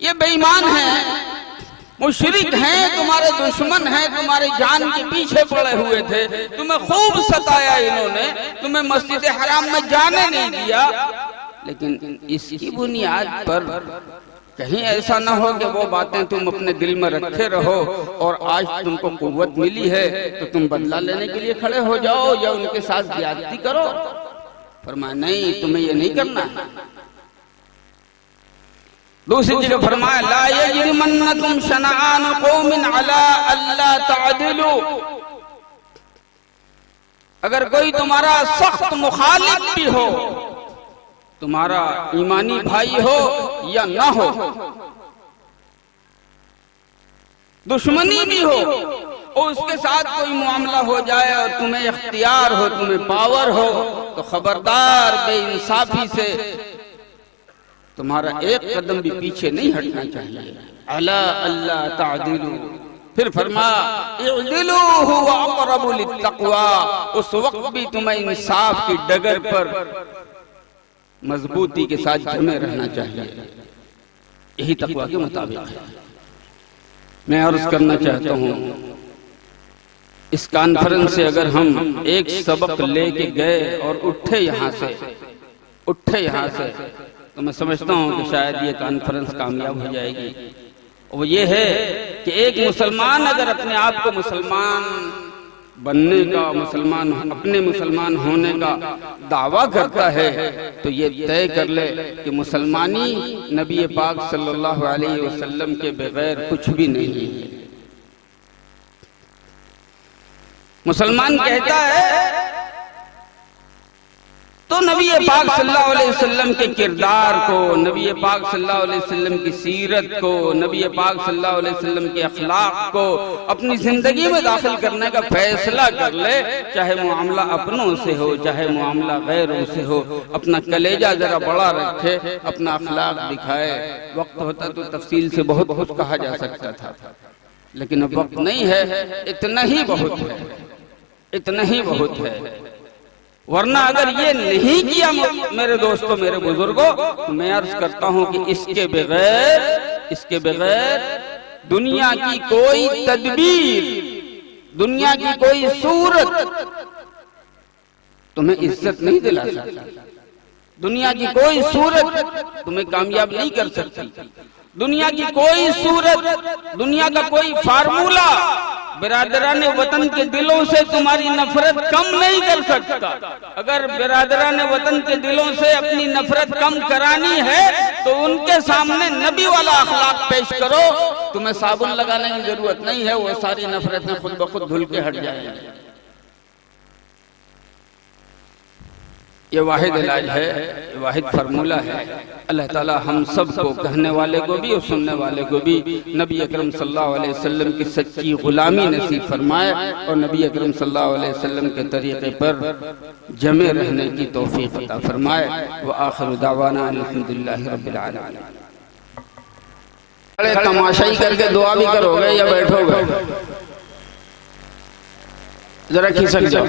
ये बेईमान हैं, मुशरिक हैं, तुम्हारे दुश्मन हैं, तुम्हारी जान के पीछे पड़े हुए थे, तुम्हें खूब सताया इन्होंने, तुम्हें मस्जिद हराम में जाने नहीं दिया। लेकिन इसकी बुनियाद पर कहीं ऐसा ना हो कि वो बातें तुम अपने दिल में रखे रहो और आज तुमको कुव्वत मिली है तो तुम बदला लेने के लिए खड़े हो जाओ या उनके साथ ज्यादती करो। फरमाया नहीं, तुम्हें ये नहीं करना है। दूसरी जगह फरमाया, ला यजरिमन्नकुम शनआन कौमिन अला अल्ला तअदिलू। अगर कोई तुम्हारा सख्त मुखालिफ भी हो, तुम्हारा ईमानी भाई हो या ना हो, दुश्मनी भी हो और उसके साथ कोई मामला हो जाए और तुम्हें इख्तियार हो, तुम्हें पावर हो, तो खबरदार बेइंसाफी से तुम्हारा एक कदम भी पीछे नहीं हटना चाहिए। अला अल्ला तादिलू। फिर फरमाया इअदिलू हुवा अक़रबु लित्तक़वा। उस वक्त भी तुम्हें इंसाफ की डगर पर मजबूती के साथ जमे रहना चाहिए। यही तक़वा के मुताबिक है। मैं अर्ज करना चाहता हूँ, इस कॉन्फ्रेंस से अगर हम एक सबक लेके गए और उठे यहाँ से, तो मैं समझता हूँ कि शायद ये कॉन्फ्रेंस कामयाब हो जाएगी। वो ये है कि एक मुसलमान अगर अपने आप को मुसलमान बनने का, अपने मुसलमान होने का दावा करता है तो ये तय कर ले कि मुसलमानी नबी पाक सल्लल्लाहु अलैहि वसल्लम के बगैर कुछ भी नहीं है। मुसलमान कहता है तो नबी पाक सल्लल्लाहु अलैहि वसल्लम के किरदार को, नबी पाक सल्लल्लाहु अलैहि वसल्लम की सीरत को, नबी पाक सल्लल्लाहु अलैहि वसल्लम के अखलाक को अपनी जिंदगी में दाखिल करने का फैसला कर ले, चाहे मामला अपनों से हो चाहे मामला गैरों से हो। अपना कलेजा जरा बड़ा रखे, अपना अखलाक दिखाए। वक्त होता तो तफसील से बहुत कुछ कहा जा सकता था, लेकिन अब वक्त नहीं है। इतना ही बहुत है, इतना ही बहुत है। वरना अगर ये नहीं किया मेरे दोस्तों, मेरे बुजुर्गों, तो मैं अर्ज करता हूं कि इसके बगैर दुनिया की कोई तदबीर, दुनिया की कोई सूरत तुम्हें इज्जत नहीं दिला सकती। दुनिया की कोई सूरत तुम्हें कामयाब नहीं कर सकती। दुनिया की कोई सूरत, दुनिया का कोई फार्मूला बिरादरान वतन के दिलों से तुम्हारी नफरत कम नहीं कर सकता। अगर बिरादरान वतन के दिलों से अपनी नफरत कम करानी है तो उनके सामने नबी वाला अखलाक पेश करो। तुम्हें साबुन लगाने की जरूरत नहीं है, वो सारी नफरतें खुद ब खुद धुल के हट जाएंगी। ये वाहिद इलाज है, ये वाहिद फार्मूला है। अल्लाह ताला हम सब को, कहने वाले को भी और सुनने वाले को भी, नबी अकरम सल्लल्लाहु अलैहि वसल्लम की सच्ची गुलामी नसीब फरमाए और नबी अकरम सल्लल्लाहु अलैहि वसल्लम के तरीके पर जमे रहने की तौफीक अता फरमाए। व आखिरु दावाना अल्हम्दुलिल्लाहि रब्बिल आलमीन। अरे तमाशाई करके दुआ भी करोगे या बैठोगे? जरा खिसक जाओ।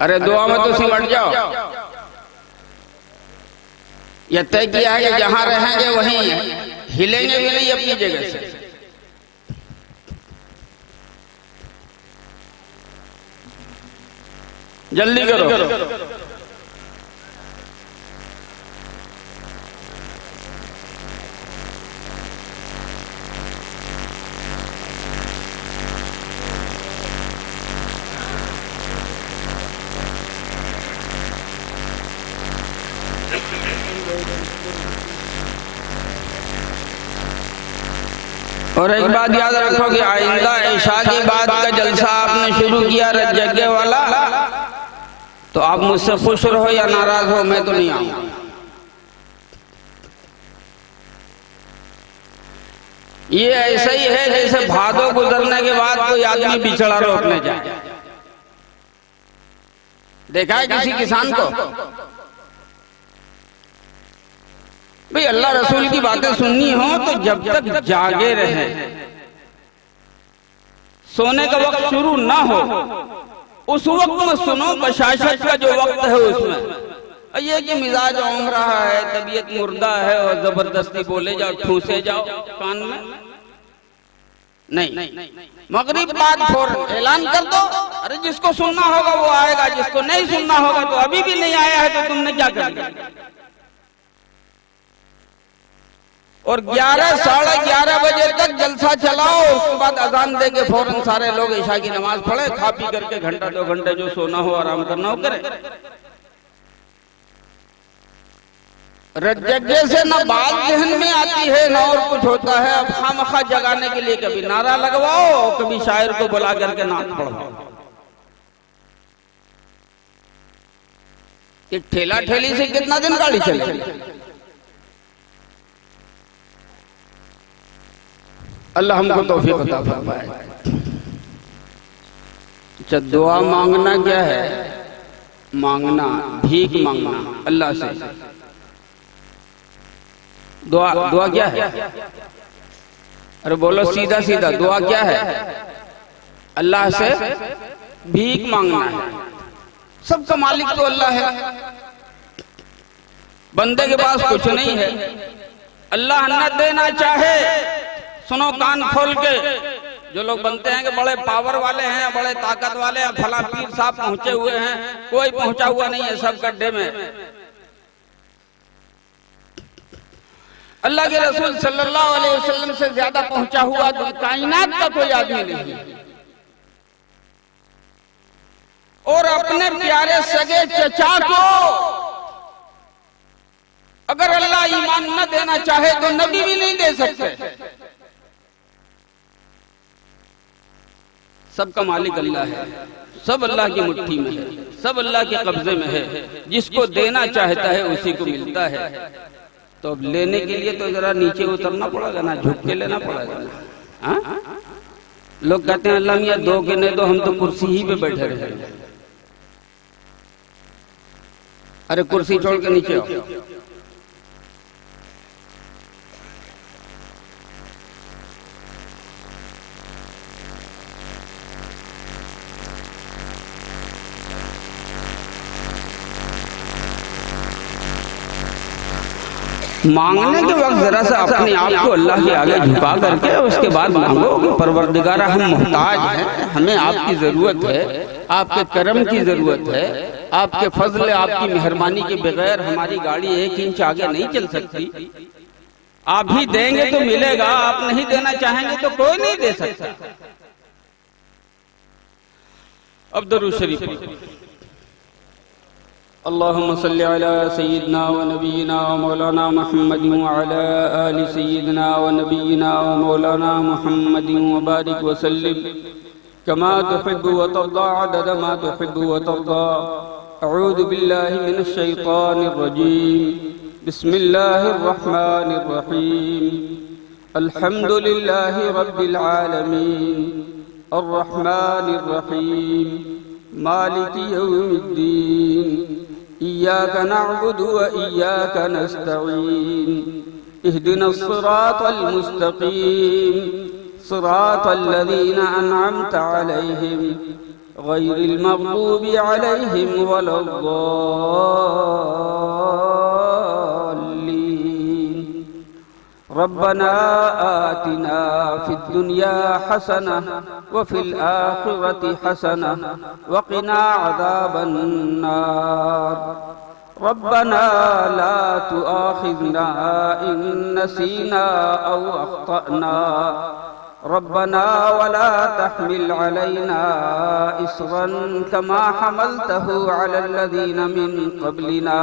अरे दुआ में तो सिमट जाओ। यह तय किया है कि जहां रहेंगे वहीं हिलेंगे भी नहीं अपनी जगह से। जल्दी करो। और एक बात याद रखो कि आइंदा ईशा की बात का जलसा आपने शुरू किया रज्जगे वाला, तो आप मुझसे खुश रहो या नाराज हो, मैं तो नहीं आऊंगा। ये ऐसा ही है जैसे भादो गुजरने के बाद कोई आदमी बिचड़ा रोकने जाए। देखा है किसी किसान को? भाई अल्लाह रसूल की बातें सुननी हो तो जब तक जागे रहे, सोने का वक्त शुरू ना हो उस वक्त में सुनो। बशाशत का जो वक्त है उसमें ये कि मिजाज ओम रहा है, तबीयत मुर्दा है और जबरदस्ती बोले जाओ, ठूसे जाओ कान में, नहीं। मगरिब बाद फौरन ऐलान कर दो। अरे जिसको सुनना होगा वो आएगा, जिसको नहीं सुनना होगा तो अभी भी नहीं आया है तो तुमने क्या कर दिया। और 11 साढ़े 11 बजे तक जलसा चलाओ, उसके बाद अजान देके फौरन सारे लोग ईशा की नमाज पढ़े, खा पी करके घंटा 2 घंटे जो सोना हो आराम करना हो करे। रज्जगे से न बात जहन में आती है न और कुछ होता है। अब खामखा जगाने के लिए कभी नारा लगवाओ, कभी शायर को बुला करके नात पढ़वाओ। ये ठेला ठेली से कितना दिन गाड़ी चलेगी? अल्लाह हमको तौफीक अता फरमाए। अच्छा, दुआ मांगना क्या है? मांगना, भीख मांगना अल्लाह से। दुआ क्या है? अरे बोलो सीधा सीधा, दुआ क्या है? अल्लाह से भीख मांगना है। सबका मालिक तो अल्लाह है, बंदे के पास कुछ नहीं है। अल्लाह न देना चाहे, सुनो कान खोल के, जो लोग बनते हैं कि बड़े पावर वाले हैं, बड़े ताकत वाले हैं, फला पीर साहब पहुंचे हुए हैं, कोई पहुंचा हुआ नहीं है, सब गड्ढे में। अल्लाह के रसूल सल्लल्लाहु अलैहि वसल्लम से ज्यादा पहुंचा हुआ तो कायनात का कोई आदमी नहीं। और अपने प्यारे सगे चचा को अगर अल्लाह ईमान न देना चाहे तो नबी भी नहीं दे सकते। सबका मालिक अल्लाह है, सब अल्लाह की मुट्ठी में है, सब अल्लाह के कब्जे में है। जिसको देना चाहता है उसी को मिलता है। तो अब लेने के लिए तो जरा नीचे उतरना पड़ेगा ना, झुक के लेना पड़ेगा ना। हाँ? लोग कहते हैं अल्लाह मियाँ दो के नहीं दो, हम तो कुर्सी ही पे बैठे रहे। अरे कुर्सी छोड़ के नीचे आओ। मांगने के वक्त जरा सा अपने आप को अल्लाह के आगे झुका करके उसके बाद मांगो कि परवरदिगारा हम मोहताज हैं, हमें आपकी जरूरत है, आपके करम की जरूरत है, आपके फजल आपकी मेहरबानी के बगैर हमारी गाड़ी 1 इंच आगे नहीं चल सकती। आप ही देंगे तो मिलेगा, आप नहीं देना चाहेंगे तो कोई नहीं दे सकता। अब दरूद शरीफ अल्लाहुम्मा सल्ली अला सय्यिदना व नबीना व मौलाना मुहम्मदिन व अला आलि सय्यिदना व नबीना व मौलाना मुहम्मदिन व बारिक व सल्लिम कमा तुहिब्बु व तर्दा अदद मा तुहिब्बु व तर्दा। अऊज़ु बिल्लाहि मिनश शैतानिर रजीम। बिस्मिल्लाहिर रहमानिर रहीम। अल्हम्दुलिल्लाहि रब्बिल आलमीन अर्रहमानिर रहीम मालिकि यौमिद्दीन। इय्याका नअबुदु व इय्याका नस्तईन। इहदिनस सिरातल मुस्तकीम सिरातल लज़ीना अनअमता अलैहिम गैरिल मग़दूबि अलैहिम वलद्दाल्लीन। रब्बना आतिना फिद दुनिया हसनह व फिल आखिरति हसनह व क़िना अज़ाबन नार। रब्बना ला तुआखिज़ना इन नसीना औ अख़्तअना। रब्बना वला तहमिल अलैना इसरन कमा हमलतहु अलल लज़ीना मिन क़ब्लिना।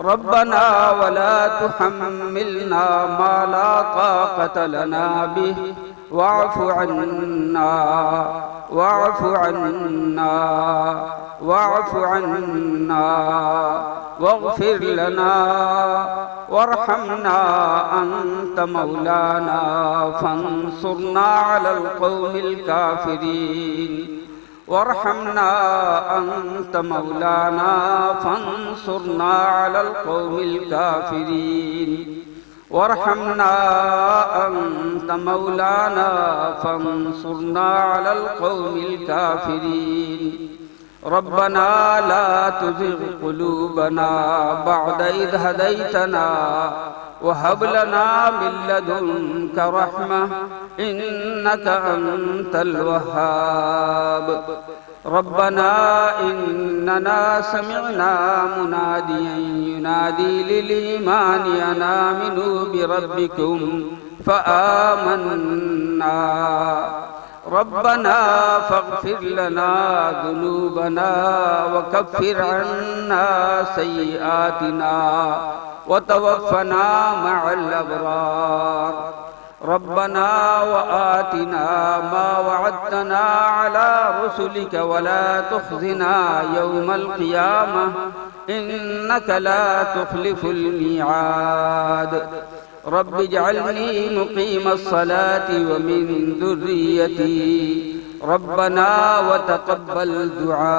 रब्बना वला तुहम्मिलना मा ला ताक़त लना बिहि वाअफ़ु अन्ना वाअफ़ु अन्ना वाअफ़ु अन्ना वग़फ़िर लना वरहमना अंत मौलाना फंसुरना अलल क़ौमिल काफ़िरीन। वरहमना अंत मौलाना फंसुरना अलल क़ौमिल काफ़िरीन। वरहमना अंत मौलाना फंसुरना अलल क़ौमिल काफ़िरीन। रब्बना ला तुज़िग़ क़ुलूबना बअद इज़ हदैतना व हब लना मिन लदुनका रहमह इन्नका अंतल वह्हाब। रब्बना इन्नना समिअना मुनादियन युनादी लिल ईमानि अन आमिनू बिरब्बिकुम फ़आमन्ना। रब्बना फ़ग़फ़िर लना ज़ुनूबना व कफ़्फ़िर अन्ना सय्यिआतिना व तवफ़्फ़ना मअल अबरार। रब्बना व आतिना मा वअदतना अला रुसुलिक व ला तुख़ज़िना यौमल क़ियामह इन्नका ला तुख़लिफ़ुल मिआद। रब्बि इजअलनी मुक़ीमस सलाति व मिन ज़ुर्रिय्यती रब्बना व तक़ब्बल दुआ।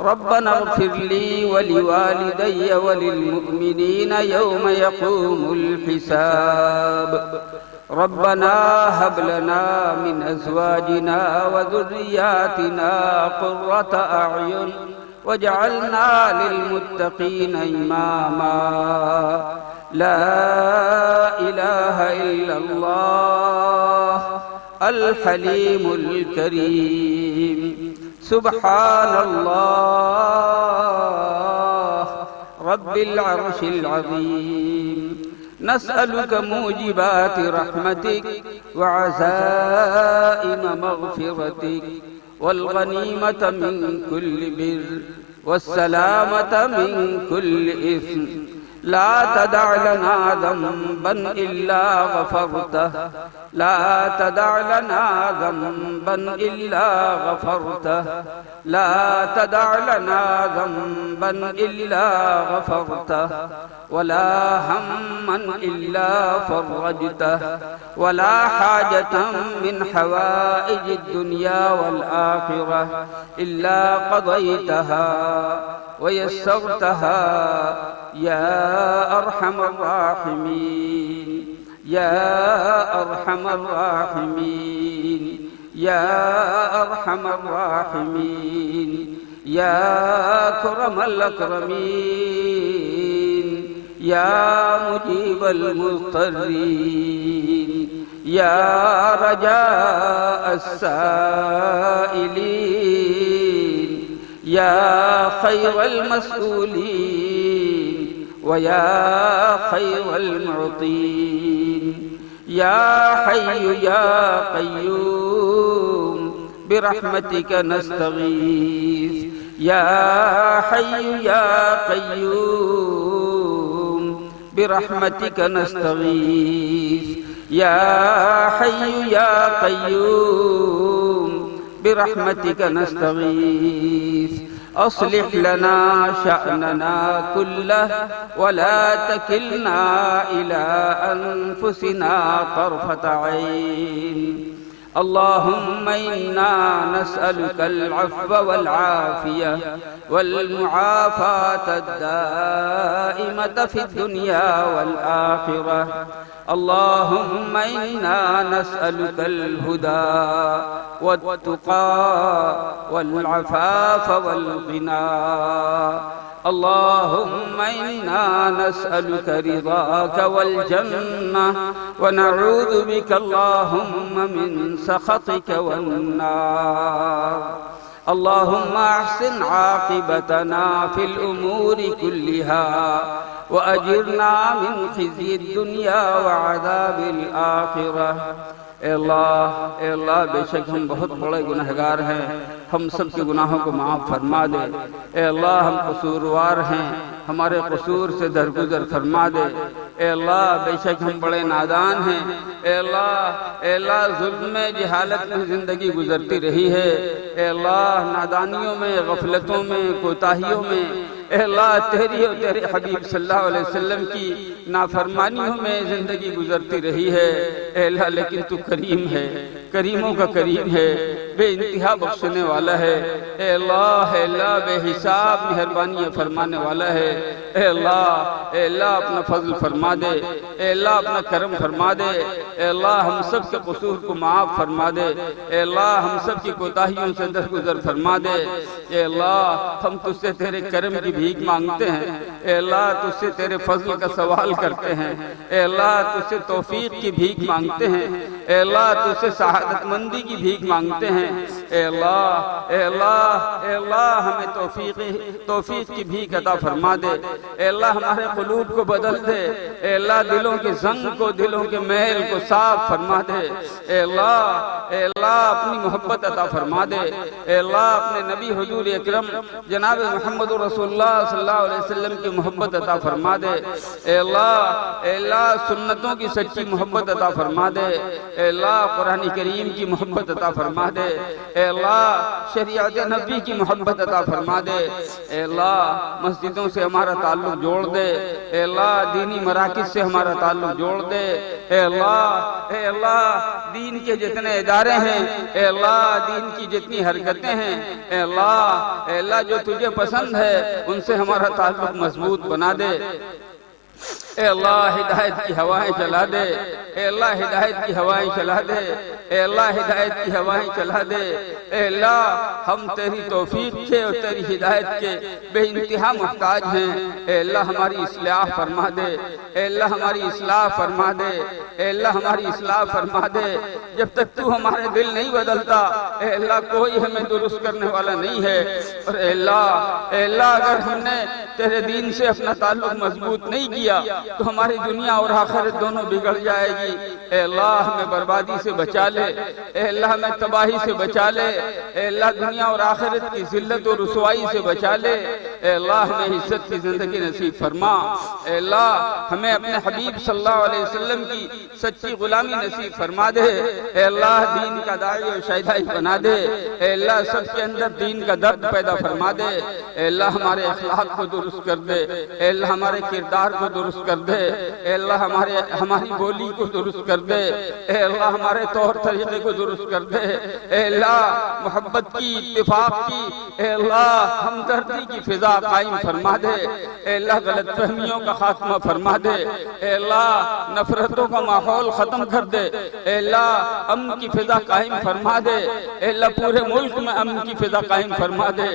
रब्बना इग़फ़िर ली व लिवालिदैय व लिलमुअ्मिनीना यौम यक़ूमुल हिसाब। रब्बना हब लना मिन अज़वाजिना व ज़ुर्रिय्यातिना क़ुर्रत अअयुन वजअलना लिलमुत्तक़ीना इमामा। ला इलाहा इल्लल्लाह अल हलीमुल करीम। सुब्हानल्लाह रब्बिल अर्शिल अज़ीम। नस्अलुक मूजिबाति रहमतिक व अज़ाइम मग़फ़िरतिक वल गनीमत मिन कुल्लि बिर वस्सलामत मिन कुल्लि इस्म ला तदअ लना ज़ंबन इल्ला गफ़रतह, ला तदअ लना ज़ंबन इल्ला गफ़रतह, ला तदअ लना ज़ंबन इल्ला गफ़रतह, वला हम्मन इल्ला फ़र्रजतह, वला हाजतन मिन हवाइजिद दुनिया वल आखिरह इल्ला क़ज़यतहा वयस्सरतहा या अरहमर राहिमीन, या अरहमर राहिमीन, या अरहमर राहिमीन, या अकरमल अकरमीन, या मुजीबल मुज़्तर्रीन, या रजा अस्साइलीन, या खैरल मसऊलीन व या खैरल मुअतीन, या हय्यु या क़य्यूम बिरहमतिका नस्तगीस, या हय्यु या क़य्यूम बिरहमतिका नस्तगीस, या हय्यु या क़य्यूम बिरहमतिका नस्तगीस, अस्लिह लना शअनना कुल्लह वला तकिलना इला अनफुसिना तरफत ऐन, अल्लाहुम्मा इन्ना नस्अलुकल अफ़्व वल आफ़ियह वल मुआफ़ात अद-दाइमत फ़िद दुनिया वल आखिरह, अल्लाहुम्मा इन्ना नस्अलुकल हुदा वत्तुक़ा वल अफ़ाफ़ वल ग़िना, अल्लाहुम्मा इन्ना नस्अलुका रिज़ाका वल जन्नह व नऊज़ु बिका अल्लाहुम्मा मिन सख़तिका वन नार, अल्लाहुम्मा अहसिन आक़िबतना फ़िल उमूरि कुल्लिहा व अजिरना मिन ख़िज़्यिद दुनिया व अज़ाबिल आखिरह। ए अल्लाह बेशक हम बहुत बड़े गुनहगार हैं, हम सब के गुनाहों को माफ़ फरमा दे। ए अल्लाह हम कसूरवार हैं, हमारे कसूर से दरगुजर फरमा दे। ए अल्लाह बेशक हम बड़े नादान हैं। ए अल्लाह जुल्म में जहालत में ज़िंदगी गुजरती रही है। ए अल्लाह नादानियों में, गफलतों में, कोताहियों में ए अल्लाह तेरी और तेरे हबीब सल्लल्लाहु अलैहि वसल्लम की नाफरमानियों में ज़िंदगी गुजरती रही है। ए अल्लाह लेकिन तू करीम है, करीमों का करीम है, बेइंतहा बख्शने वाला है। ए अल्लाह बेहिसाब मेहरबानी फरमाने वाला है। ए अल्लाह अपना फजल फरमा दे। ए अल्लाह अपना करम फरमा दे। ए अल्लाह हम सब के कसूर को माफ़ फरमा दे। ए अल्लाह हम सब की कोताहियों से दरगुजर फरमा दे। ए अल्लाह हम तुझसे तेरे करम की भीख मांगते हैं। ए अल्लाह तुझसे तेरे फजल का सवाल करते हैं। ए अल्लाह तुझसे तौफीक की भीख मांगते हैं। ए अल्लाह तुझसे सआदतमंदी की भीख मांगते हैं। ए अल्लाह हमें तौफीक की भीख अता फरमा दे। ए अल्लाह हमारे क़ुलूब को बदल दे। ए अल्लाह दिलों के ज़ंग को, दिलों के मैल को साफ फरमा दे। ए अल्लाह अपनी मोहब्बत अता फरमा दे। ए अल्लाह अपने नबी हुजूर अकरम जनाब मोहम्मद रसूलुल्लाह सल्लल्लाहु अलैहि वसल्लम की मोहब्बत अता फरमा दे। ए अल्लाह सुन्नतों की सच्ची मोहब्बत अता फरमा दे। ए अल्लाह कुरान करीम की मोहब्बत अता फरमा दे। ए अल्लाह शरीयत नबी की मोहब्बत अता फरमा दे। ए अल्लाह मस्जिदों से हमारा ताल्लुक जोड़ दे। ए अल्लाह दीनी मराकिज़ से हमारा ताल्लुक जोड़ दे। ए अल्लाह दीन के जितने इदारे हैं, ए अल्लाह दीन की जितनी हरकतें हैं, ए अल्लाह जो तुझे पसंद है उनसे हमारा ताल्लुक मजबूत बना दे। ए अल्लाह हिदायत की हवाएं चला दे। ए अल्लाह हिदायत की हवाएं चला दे। ए अल्लाह हिदायत की हवाएं चला दे। ए अल्लाह हम तेरी तौफीक के और तेरी हिदायत के बेइंतहा मुहताज हैं। ए अल्लाह हमारी इस्लाह फरमा दे। ए अल्लाह हमारी इस्लाह फरमा दे। ए अल्लाह हमारी इस्लाह फरमा दे। जब तक तू हमारे दिल नहीं बदलता, ए अल्लाह कोई हमें दुरुस्त करने वाला नहीं है। और ए अल्लाह अगर हमने तेरे दीन से अपना ताल्लुक मजबूत नहीं किया तो हमारी दुनिया और आखिरत दोनों बिगड़ जाएगी। ए अल्लाह हमें बर्बादी से बचा ले। ए अल्लाह हमें तबाही से बचा ले। ए अल्लाह दुनिया और आखिरत की जिल्लत और रुसवाई से बचा ले। ए अल्लाह हमें इज्जत की जिंदगी नसीब फरमा। ए अल्लाह हमें अपने हबीब सल्लल्लाहु अलैहि वसल्लम की सच्ची गुलामी नसीब फरमा दे। ए अल्लाह दीन का दाई और शहीदाई बना दे। ए अल्लाह सबके अंदर दीन का दर्द पैदा फरमा दे। ए अल्लाह हमारे अखलाक को दुरुस्त कर दे। ए अल्लाह हमारे किरदार को दुरुस्त कर दे। ए अल्लाह हमारी बोली को दुरुस्त कर दे। ए अल्लाह हमारे तौर तरीके को दुरुस्त कर दे। ए अल्लाह मोहब्बत की, इत्तेफाक की, ए अल्लाह हमदर्दी की फिजा कायम फरमा दे। ए अल्लाह गलत फहमियों का खात्मा फरमा दे। ए अल्लाह नफरतों का माहौल खत्म कर दे। ए अल्लाह अमन की फिजा कायम फरमा दे। ए अल्लाह पूरे मुल्क में अमन की फिजा कायम फरमा दे।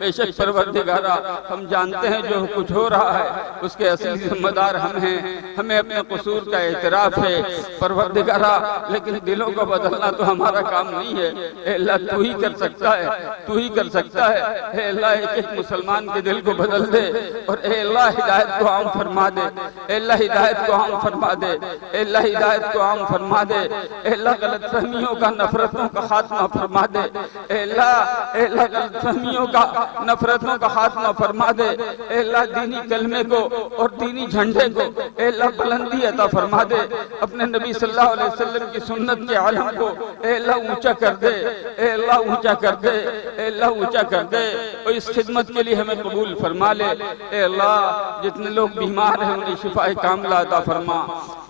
बेशक परवरदिगारा हम जानते हैं जो कुछ हो रहा है उसके असली जिम्मेदार हम हैं। हमें अपने कसूर का एतराफ है परवरदिगारा, लेकिन दिलों को बदलना तो हमारा काम नहीं है। ए अल्लाह तू ही कर सकता है, तू ही कर सकता है। ए अल्लाह एक एक मुसलमान के दिल को बदल दे और ए अल्लाह हिदायत को आम फरमा दे। ए अल्लाह हिदायत को आम फरमा दे। ए अल्लाह हिदायत को आम फरमा दे। ए अल्लाह गलतफहमियों का, नफरतों का खात्मा फरमा दे। ए अल्लाह गलतफहमियों का, नफरतों का खात्मा फरमा दे। ए अल्लाह दीनी कलमे को और दीनी झंडे को ए अल्लाह बुलंदी अता फरमा दे। अपने नबी सल्लल्लाहु अलैहि वसल्लम की सुन्नत के आलम को ए अल्लाह ऊंचा कर दे। ए अल्लाह ऊंचा कर दे। ए अल्लाह ऊंचा कर दे और इस खिदमत के लिए हमें कबूल फरमा ले। ए अल्लाह जितने लोग बीमार हैं उन्हें शिफाए कामिला अता फरमा।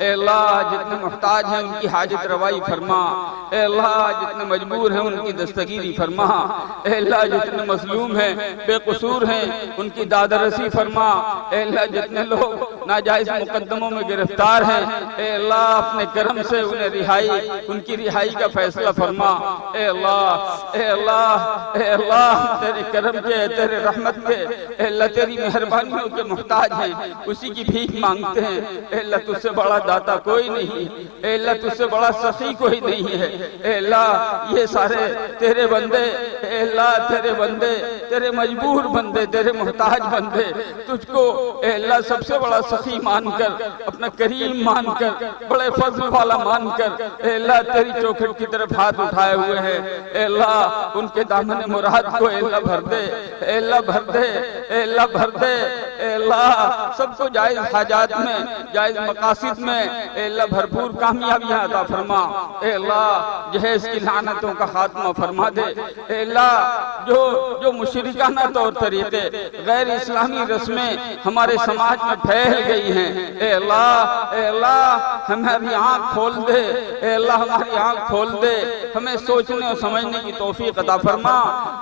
ए अल्लाह जितने मुहताज हैं उनकी हाजत रवाई फरमा। ए अल्लाह जितने मजबूर हैं उनकी दस्तगीरी फरमा। ए अल्लाह जितने मजलूम हैं, बेकसूर हैं, उनकी दादरसी फरमा। ए अल्लाह जितने लोग नाजायज मुकदमों में गिरफ्तार हैं, ए अल्लाह अपने करम से उन्हें उनकी रिहाई का फैसला फरमा। ए अल्लाह, ए अल्लाह, ए अल्लाह तेरे करम के, तेरे रहमत के, ए अल्लाह तेरी मेहरबानियों के मुहताज हैं, उसी की भीख मांगते हैं। ए अल्लाह तुझसे बड़ा दाता कोई नहीं है। ए अल्लाह तुझसे बड़ा सखी कोई नहीं है। ए अल्लाह ये सारे तेरे बंदे, ए अल्लाह तेरे बंदे, तेरे मजबूर बंदे, तेरे मुहताज बंदे तुझको ए अल्लाह सबसे बड़ा सखी मानकर, अपना करीम मानकर, बड़े फजल वाला मानकर ए अल्लाह तेरी चौखट की तरफ हाथ उठाए हुए हैं। ए अल्लाह उनके दामन मुराद को ए अल्लाह भर दे। ए अल्लाह भर दे। ए अल्लाह भर दे। ए अल्लाह सबको जायज हाजात में, जायज मकासिद में ए अल्लाह भरपूर कामयाबियां अता फरमा। ए अल्लाह जहेज की लानतों का खात्मा फरमा दे। ए अल्लाह जो मुशरिकाना तौर तरीके, गैर इस्लामी रस्में हमारे समाज में फैल गई हैं, ए अल्लाह, ए अल्लाह हमारी आँख खोल दे। ए अल्लाह हमारी आँख खोल दे, हमें सोचने और समझने की तौफीक अता फरमा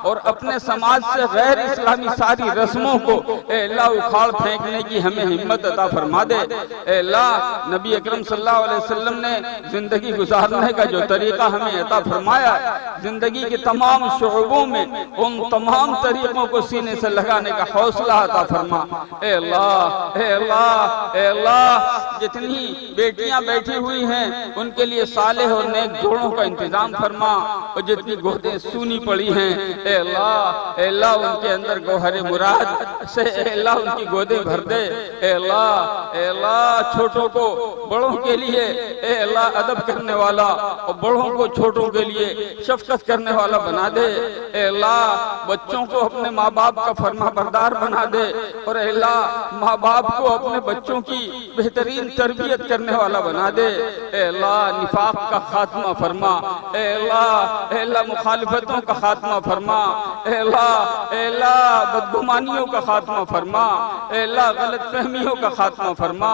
और अपने समाज से गैर इस्लामी सारी रस्मों को ए अल्लाह उखाड़ फेंकने की हमें हिम्मत अता फरमा दे। ए अल्लाह नबी अकरम सल्लल्लाहु अलैहि वसल्लम ने जिंदगी गुजारने का जो तरीका हमें अता फरमाया, जिंदगी के तमाम शोबों में उन तमाम तरीकों को सीने से लगाने का हौसला अता फरमा। ए अल्लाह, ए अल्लाह, ए अल्लाह जितनी बेटियां बैठी हुई हैं उनके लिए सालेह और नेक जोड़ों का इंतजाम फरमा और जितनी गोदें सूनी पड़ी हैं ए अल्लाह, ए अल्लाह उनके अंदर गौहर मुराद से ए अल्लाह उनकी गोदें भर दे। ए अल्लाह, ए अल्लाह छोटों को बड़ों के लिए ए अल्लाह अदब करने वाला और बड़ों को छोटों के लिए शफकत करने वाला बना दे। ए अल्लाह बच्चों को अपने माँ बाप का फरमा बरदार बना दे और ए अल्लाह माँ बाप को अपने बच्चों की बेहतरीन तरबियत करने वाला बना दे। ए अल्लाह निफाक का खात्मा फरमा। ए अल्लाह, ए अल्लाह मुखालिफतों का खात्मा फरमा। ए अल्लाह, ए अल्लाह बदगुमानियों का खात्मा फरमा। ए अल्लाह गलत फहमियों का खात्मा फरमा।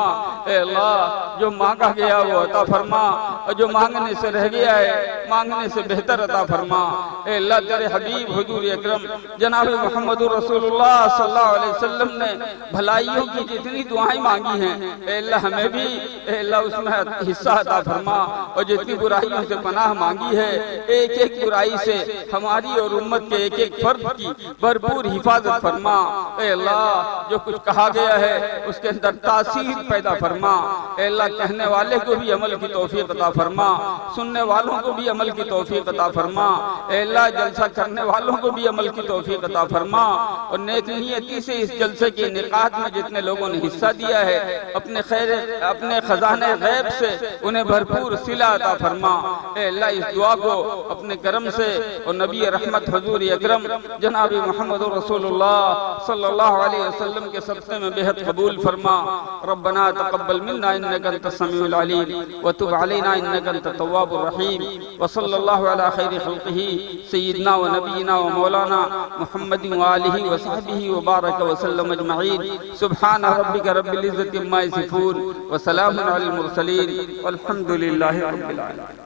ए अल्लाह जो मांगा गया वो अता फरमा और जो मांगने से रह गया है मांगने से बेहतर अता फरमा। ए अल्लाह तेरे हबीब हुजूर अकरम जनाब मोहम्मद रसूलुल्लाह सल्लल्लाहु अलैहि वसल्लम ने भलाइयों की जितनी दुआएं मांगी हैं ए अल्लाह हमें भी ए अल्लाह उसमें हिस्सा अता फरमा और जितनी बुराइयों से पनाह मांगी है एक एक बुराई से हमारी और उम्मत के एक एक फर्द की भरपूर हिफाजत फरमा। ए अल्लाह जो कुछ कहा गया है उसके अंदर तासीर पैदा फरमा। ए अल्लाह कहने वाले को भी अमल की तौफीक अता फरमा, सुनने वालों को भी अमल की तौफीक अता फरमा। ए अल्लाह, जलसा करने वालों को भी अमल की तौफीक अता फरमा और नेक नियती से इस जलसे के इनेकाद में जितने लोगों ने हिस्सा दिया है, अपने खजाने गैब से उन्हें भरपूर सिला अता फरमा। ए अल्लाह, इस दुआ को अपने करम से और नबी रहमत हुजूर अकरम जनाब मोहम्मद रसूलुल्लाह सल्लल्लाहु अलैहि वसल्लम के सदक़े में बेहद कबूल फरमा। रब्बना तक़ब्बल मिन्ना इन्नका अंतस समीउल अलीम व तुब अलैना इन्नका अंतत तव्वाबुर रहीम व सल्लल्लाहु अला खैरि खल्क़िही सय्यिदना व नबियना व मौलाना मुहम्मदिन व आलिहि व सहबिही व बारक व सल्लम अजमईन। सुब्हान रब्बिका रब्बिल इज़्ज़ति अम्मा यसिफून व सलामुन अलल मुरसलीन वल्हम्दुलिल्लाहि रब्बिल आलमीन।